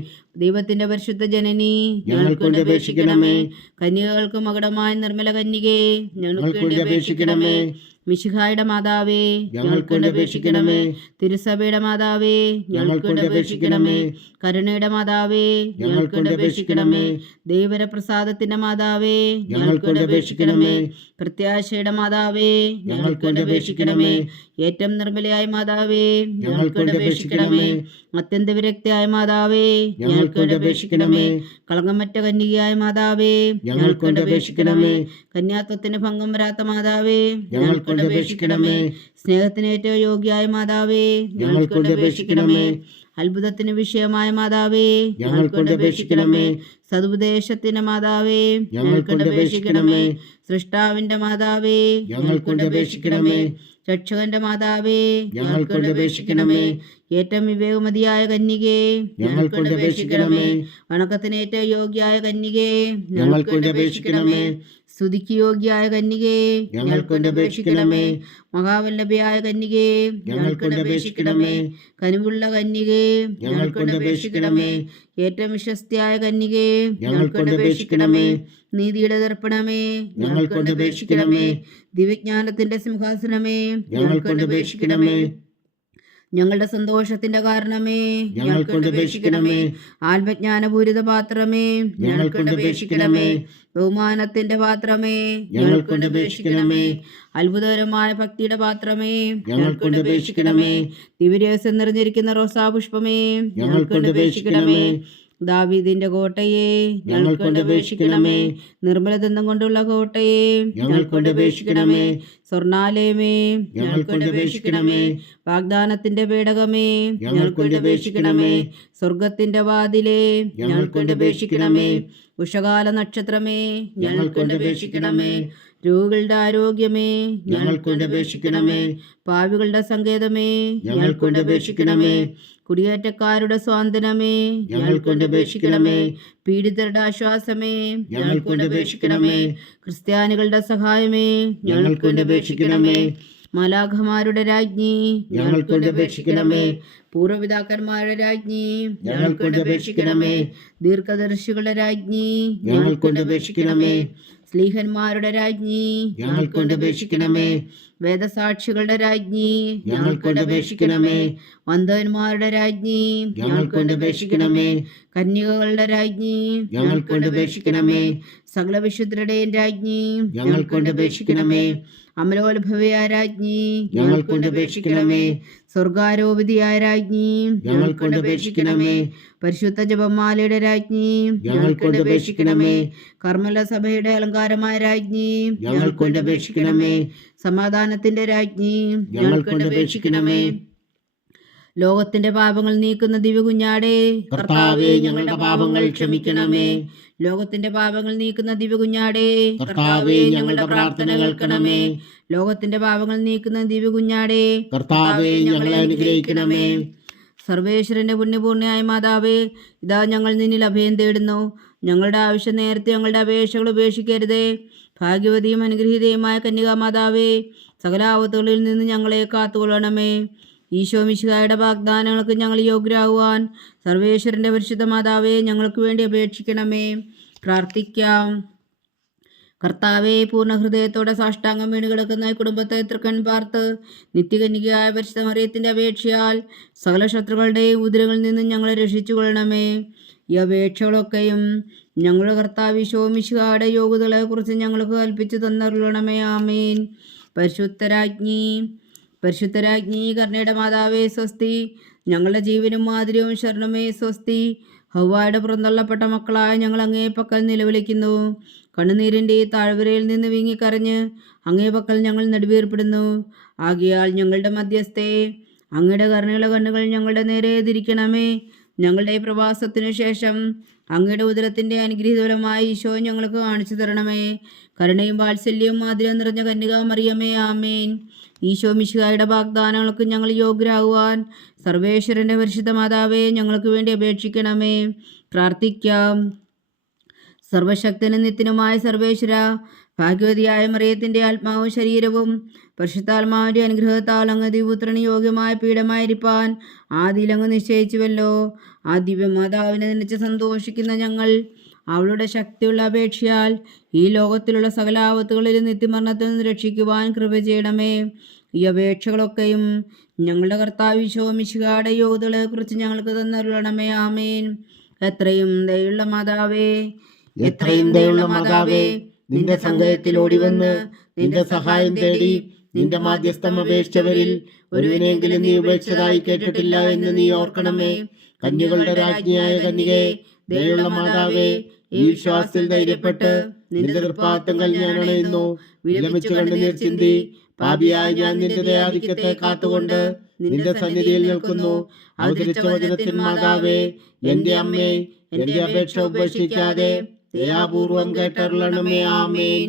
ദൈവത്തിന്റെ പരിശുദ്ധ ജനനി, ഞങ്ങൾക്ക് വേണ്ടി അപേക്ഷിക്കണമേ. കന്യകൾക്ക് മകുടമായ നിർമ്മല കന്യകേ, ഞങ്ങൾക്ക് വേണ്ടി അപേക്ഷിക്കണമേ. മിശിഹായുടെ മാതാവേ, ഞങ്ങൾക്ക് വേണ്ടി അപേക്ഷിക്കണമേ. തിരുസഭയുടെ മാതാവേ, ഞങ്ങൾക്ക് വേണ്ടി അപേക്ഷിക്കണമേ. കരുണയുടെ മാതാവേ, ഞങ്ങൾക്ക് വേണ്ടി അപേക്ഷിക്കണമേ. ദൈവപ്രസാദത്തിന്റെ മാതാവേ, ഞങ്ങൾക്ക് വേണ്ടി അപേക്ഷിക്കണമേ. പ്രത്യാശയുടെ മാതാവേ, ഞങ്ങൾക്ക് വേണ്ടി അപേക്ഷിക്കണമേ. ഏറ്റവും നിർമ്മലയായ മാതാവേ, ഞങ്ങൾക്ക് വേണ്ടി അപേക്ഷിക്കണമേ. അത്യന്ത വിരക്തിയായ മാതാവേ, ഞങ്ങൾക്ക് വേണ്ടി അപേക്ഷിക്കണമേ. കളങ്കമറ്റ കന്യകയായ മാതാവേ, ഞങ്ങൾക്ക് വേണ്ടി അപേക്ഷിക്കണമേ. കന്യാത്വത്തിന് ഭംഗം വരാത്ത മാതാവേ, ഞങ്ങൾക്ക് വേണ്ടി അപേക്ഷിക്കണമേ. സ്നേഹത്തിന് ഏറ്റവും യോഗ്യയായ മാതാവേ, ഞങ്ങൾക്ക് വേണ്ടി അപേക്ഷിക്കണമേ. അത്ഭുതത്തിന് വിഷയമായ മാതാവേ, ഞങ്ങൾക്ക് വേണ്ടി അപേക്ഷിക്കണമേ. സതുപദേശത്തിന്റെ മാതാവേ, ഞങ്ങൾക്ക് വേണ്ടി അപേക്ഷിക്കണമേ. സൃഷ്ടാവിന്റെ മാതാവേ, ഞങ്ങൾക്ക് വേണ്ടി അപേക്ഷിക്കണമേ. രക്ഷകന്റെ മാതാവേ, ഞങ്ങൾക്ക് വേണ്ടി അപേക്ഷിക്കണമേ. ഏറ്റവും വിവേകമതിയായ കന്യകേ, ഞങ്ങൾക്ക് വേണ്ടി അപേക്ഷിക്കണമേ. വണക്കത്തിന് ഏറ്റവും യോഗ്യയായ കന്യകേ, ഞങ്ങൾക്ക് വേണ്ടി അപേക്ഷിക്കണമേ. സ്തുതിക്ക് യോഗ്യയായ കന്യകേ, ഞങ്ങൾക്ക് വേണ്ടി അപേക്ഷിക്കണമേ. മഹാവല്ലഭയായ കന്യകേ, ഞങ്ങൾക്ക് വേണ്ടി അപേക്ഷിക്കണമേ. കനിവുള്ള കന്യകേ, ഞങ്ങൾക്ക് വേണ്ടി അപേക്ഷിക്കണമേ. ഏറ്റവും വിശ്വസ്തയായ കന്യകേ, ഞങ്ങൾക്ക് വേണ്ടി അപേക്ഷിക്കണമേ. നീതിയുടെ ദർപ്പണമേ, ഞങ്ങൾക്ക് വേണ്ടി അപേക്ഷിക്കണമേ. ദിവ്യജ്ഞാനത്തിന്റെ സിംഹാസനമേ, ഞങ്ങൾക്ക് വേണ്ടി അപേക്ഷിക്കണമേ. ഞങ്ങളുടെ സന്തോഷത്തിന്റെ കാരണമേ, ഞങ്ങൾക്ക് വേണ്ടി അപേക്ഷിക്കണമേ. ആത്മജ്ഞാനപൂരിത പാത്രമേ, ഞങ്ങൾക്ക് വേണ്ടി അപേക്ഷിക്കണമേ. ബഹുമാനത്തിന്റെ പാത്രമേ, ഞങ്ങൾക്ക് വേണ്ടി അപേക്ഷിക്കണമേ. അത്ഭുതകരമായ ഭക്തിയുടെ പാത്രമേ, ഞങ്ങൾക്ക് വേണ്ടി അപേക്ഷിക്കണമേ. ദിവ്യരഹസ്യം നിറഞ്ഞിരിക്കുന്ന റോസാപുഷ്പമേ, ഞങ്ങൾക്ക് വേണ്ടി അപേക്ഷിക്കണമേ. ദാവീദിന്റെ കോട്ടയെ, ഞങ്ങൾക്ക് വേണ്ടി അപേക്ഷിക്കണമേ. നിർമ്മലദന്തം കൊണ്ടുള്ള കോട്ടയെ, ഞങ്ങൾക്ക് വേണ്ടി അപേക്ഷിക്കണമേ. സ്വർണാലയമേ, ഞങ്ങൾക്ക് വേണ്ടി അപേക്ഷിക്കണമേ. വാഗ്ദാനത്തിന്റെ പേടകമേ, ഞങ്ങൾക്ക് വേണ്ടി അപേക്ഷിക്കണമേ. സ്വർഗത്തിന്റെ വാതിലേ, ഞങ്ങൾക്ക് വേണ്ടി അപേക്ഷിക്കണമേ. ഉഷകാല നക്ഷത്രമേ, ഞങ്ങൾക്ക് വേണ്ടി അപേക്ഷിക്കണമേ. രോഗികളുടെ ആരോഗ്യമേ, ഞങ്ങൾക്ക് വേണ്ടി അപേക്ഷിക്കണമേ. പാവികളുടെ സങ്കേതമേ, ഞങ്ങൾക്ക് വേണ്ടി അപേക്ഷിക്കണമേ. കുടിയേറ്റക്കാരുടെ സ്വാതന്ത്ര്യമേ, ഞങ്ങൾക്ക് വേണ്ടി അപേക്ഷിക്കണമേ. പീഡിതരുടെ ആശ്വാസമേ, ഞങ്ങൾക്ക് വേണ്ടി അപേക്ഷിക്കണമേ. ക്രിസ്ത്യാനികളുടെ സഹായമേ, ഞങ്ങൾക്ക് വേണ്ടി അപേക്ഷിക്കണമേ. മാലാഖമാരുടെ രാജ്ഞി, ഞങ്ങൾക്ക് വേണ്ടി അപേക്ഷിക്കണമേ. പൂർവ്വപിതാക്കന്മാരുടെ രാജ്ഞി, ഞങ്ങൾക്ക് വേണ്ടി അപേക്ഷിക്കണമേ. ദീർഘദർശികളുടെ രാജ്ഞി, ഞങ്ങൾക്ക് വേണ്ടി അപേക്ഷിക്കണമേ. സ്ലീഹന്മാരുടെ രാജ്ഞി, ഞങ്ങൾക്ക് വേണ്ടി അപേക്ഷിക്കണമേ. വേദസാക്ഷികളുടെ രാജ്ഞി, ഞങ്ങൾക്ക് വേണ്ടി അപേക്ഷിക്കണമേ. വന്ധവന്മാരുടെ രാജ്ഞി, ഞങ്ങൾക്ക് വേണ്ടി അപേക്ഷിക്കണമേ. കന്യകകളുടെ രാജ്ഞി, ഞങ്ങൾക്ക് വേണ്ടി അപേക്ഷിക്കണമേ. സകല വിശുദ്ധരുടെയും രാജ്ഞി, ഞങ്ങൾക്ക് വേണ്ടി അപേക്ഷിക്കണമേ. അമലോത്ഭവയായ രാജ്ഞി, ഞങ്ങൾക്ക് വേണ്ടി അപേക്ഷിക്കണമേ. സ്വർഗാരോപിതയായ രാജ്ഞി, ഞങ്ങൾക്ക് വേണ്ടി അപേക്ഷിക്കണമേ. പരിശുദ്ധ ജപമാലയുടെ രാജ്ഞി, ഞങ്ങൾക്ക് വേണ്ടി അപേക്ഷിക്കണമേ. കർമ്മല സഭയുടെ അലങ്കാരമായ രാജ്ഞി, ഞങ്ങൾക്ക് വേണ്ടി അപേക്ഷിക്കണമേ. സമാധാനത്തിന്റെ രാജ്ഞി, ഞങ്ങൾക്ക് വേണ്ടി അപേക്ഷിക്കണമേ. ലോകത്തിന്റെ പാപങ്ങൾ നീക്കുന്ന ദിവ്യകുഞ്ഞാടേ, കർത്താവേ, ഞങ്ങളുടെ പാപങ്ങൾ ക്ഷമിക്കണമേ. ലോകത്തിന്റെ പാപങ്ങൾ നീക്കുന്ന ദിവ്യകുഞ്ഞാടേ, കർത്താവേ, ഞങ്ങളുടെ പ്രാർത്ഥന കേൾക്കണമേ. ലോകത്തിന്റെ പാപങ്ങൾ നീക്കുന്ന ദിവ്യകുഞ്ഞാടേ, കർത്താവേ, ഞങ്ങളെ അനുഗ്രഹിക്കണമേ. സർവേശ്വരന്റെ പുണ്യപൂർണ്ണയായ മാതാവേ, ഇതാ ഞങ്ങൾ നിന്നിൽ അഭയം തേടുന്നു. ഞങ്ങളുടെ ആവശ്യം നേരത്തെ ഞങ്ങളുടെ അപേക്ഷകൾ ഉപേക്ഷിക്കരുതേ. ഭാഗ്യവതിയും അനുഗ്രഹീതയുമായ കന്യകാമാതാവേ, സകല ആപത്തുകളിൽ നിന്ന് ഞങ്ങളെ കാത്തുകൊള്ളണമേ. ഈശോ മിശിഹായുടെ വാഗ്ദാനങ്ങൾക്ക് ഞങ്ങൾ യോഗ്യരാകുവാൻ സർവേശ്വരന്റെ പരിശുദ്ധ മാതാവേ, ഞങ്ങൾക്ക് വേണ്ടി അപേക്ഷിക്കണമേ. പ്രാർത്ഥിക്കാം. കർത്താവെ, പൂർണ്ണ ഹൃദയത്തോടെ സാഷ്ടാംഗം വീണ് കിടക്കുന്ന ഈ കുടുംബത്തെ തൃക്കൺ പാർത്ത് നിത്യകന്യകയായ പരിശുദ്ധ മറിയത്തിന്റെ അപേക്ഷയാൽ സകല ശത്രുക്കളുടെയും ഉദരങ്ങളിൽ നിന്നും ഞങ്ങളെ രക്ഷിച്ചു കൊള്ളണമേ. ഈ അപേക്ഷകളൊക്കെയും ഞങ്ങളുടെ കർത്താവ് ഈശോ മിശിഹായുടെ യോഗ്യതകളെക്കുറിച്ച് ഞങ്ങൾക്ക് കൽപ്പിച്ചു തന്നരുളണമേ. ആമേൻ. പരിശുദ്ധരാജ്ഞി കർണയുടെ മാതാവേ സ്വസ്തി. ഞങ്ങളുടെ ജീവനും മാതിരിയും ശരണമേ സ്വസ്തി. ഹവ്വായുടെ പുറന്തള്ളപ്പെട്ട മക്കളായ ഞങ്ങൾ അങ്ങേ പക്കൽ നിലവിളിക്കുന്നു. കണ്ണുനീരിൻ്റെ ഈ താഴ്വരയിൽ നിന്ന് വീങ്ങിക്കരഞ്ഞ് അങ്ങേ പക്കൽ ഞങ്ങൾ നെടുവീർപ്പെടുന്നു. ആകയാൽ ഞങ്ങളുടെ മധ്യസ്ഥേ, അങ്ങയുടെ കരുണയുള്ള കണ്ണുകൾ ഞങ്ങളുടെ നേരെ തിരിക്കണമേ. ഞങ്ങളുടെ പ്രവാസത്തിനു ശേഷം അങ്ങയുടെ ഉദരത്തിൻ്റെ അനുഗ്രഹീതഫലമായി ഈശോ ഞങ്ങൾക്ക് കാണിച്ചു തരണമേ. കരുണയും വാത്സല്യവും മാതിരം നിറഞ്ഞ കന്യകാമറിയമേ, ആമേൻ. ഈശോ മിശിഹായുടെ വാഗ്ദാനങ്ങൾക്ക് ഞങ്ങൾ യോഗ്യരാകുവാൻ സർവേശ്വരൻ്റെ പരിശുദ്ധ മാതാവേ, ഞങ്ങൾക്ക് വേണ്ടി അപേക്ഷിക്കണമേ. പ്രാർത്ഥിക്കാം. സർവശക്തനും നിത്യനുമായ സർവേശ്വര, ഭാഗ്യവതിയായ മറിയത്തിൻ്റെ ആത്മാവും ശരീരവും പരിശുദ്ധാത്മാവിൻ്റെ അനുഗ്രഹത്താൽ അങ്ങ് ദിവ്യപുത്രന് യോഗ്യമായ പീഠമായിരിക്കാൻ ആദിയിൽ അങ്ങ് നിശ്ചയിച്ചുവല്ലോ. ആ ദിവ്യമാതാവിനെ നനച്ച് സന്തോഷിക്കുന്ന ഞങ്ങൾ അവളുടെ ശക്തിയുള്ള അപേക്ഷയാൽ ഈ ലോകത്തിലുള്ള സകല ആപത്തുകളിലും നിത്യമരണത്തിൽ നിന്ന് രക്ഷിക്കുവാൻ കൃപ ചെയ്യണമേ. ഈ അപേക്ഷകളൊക്കെയും ഞങ്ങളുടെ കർത്താവ് ഈശോമിശിഹായുടെ യോഗ്യതകളെ കുറിച്ച് ഞങ്ങൾക്ക് തന്നരുളണമേ. ആമേൻ. എത്രയും ദയുള്ള മാതാവേ, എത്രയും ദയുള്ള മാതാവേ, നിന്റെ സങ്കേതത്തിൽ ഓടിവന്ന് നിന്റെ സഹായം തേടി നിന്റെ മാധ്യസ്ഥം അപേക്ഷിച്ചവരിൽ ഒരുവിനെങ്കിലും നീ ഉപേക്ഷിച്ചതായി കേട്ടിട്ടില്ല എന്ന് നീ ഓർക്കണമേ. കന്യകളുടെ രാജ്ഞിയായ കന്യകേ, ദയുള്ള മാതാവേ, ഈ വിശ്വാസത്തിൽ ധൈര്യപ്പെട്ട് നിന്റെ തൃപ്പാദങ്ങൾ ഞാൻ അണയുന്നു. വിലപിച്ചു കണ്ണുനീർ ചിന്തി പാപിയായ ഞാൻ നിന്റെ ദയാധിക്യത്തെ കാത്തുകൊണ്ട് നിന്റെ സന്നിധിയിൽ നിൽക്കുന്നു. അവതരിച്ച വചനത്തിൻ മാതാവേ, എന്റെ അമ്മേ, എന്റെ അപേക്ഷ ഉപേക്ഷിക്കാതെ ദയാപൂർവം കേട്ടരുളണമേ. ആമേൻ.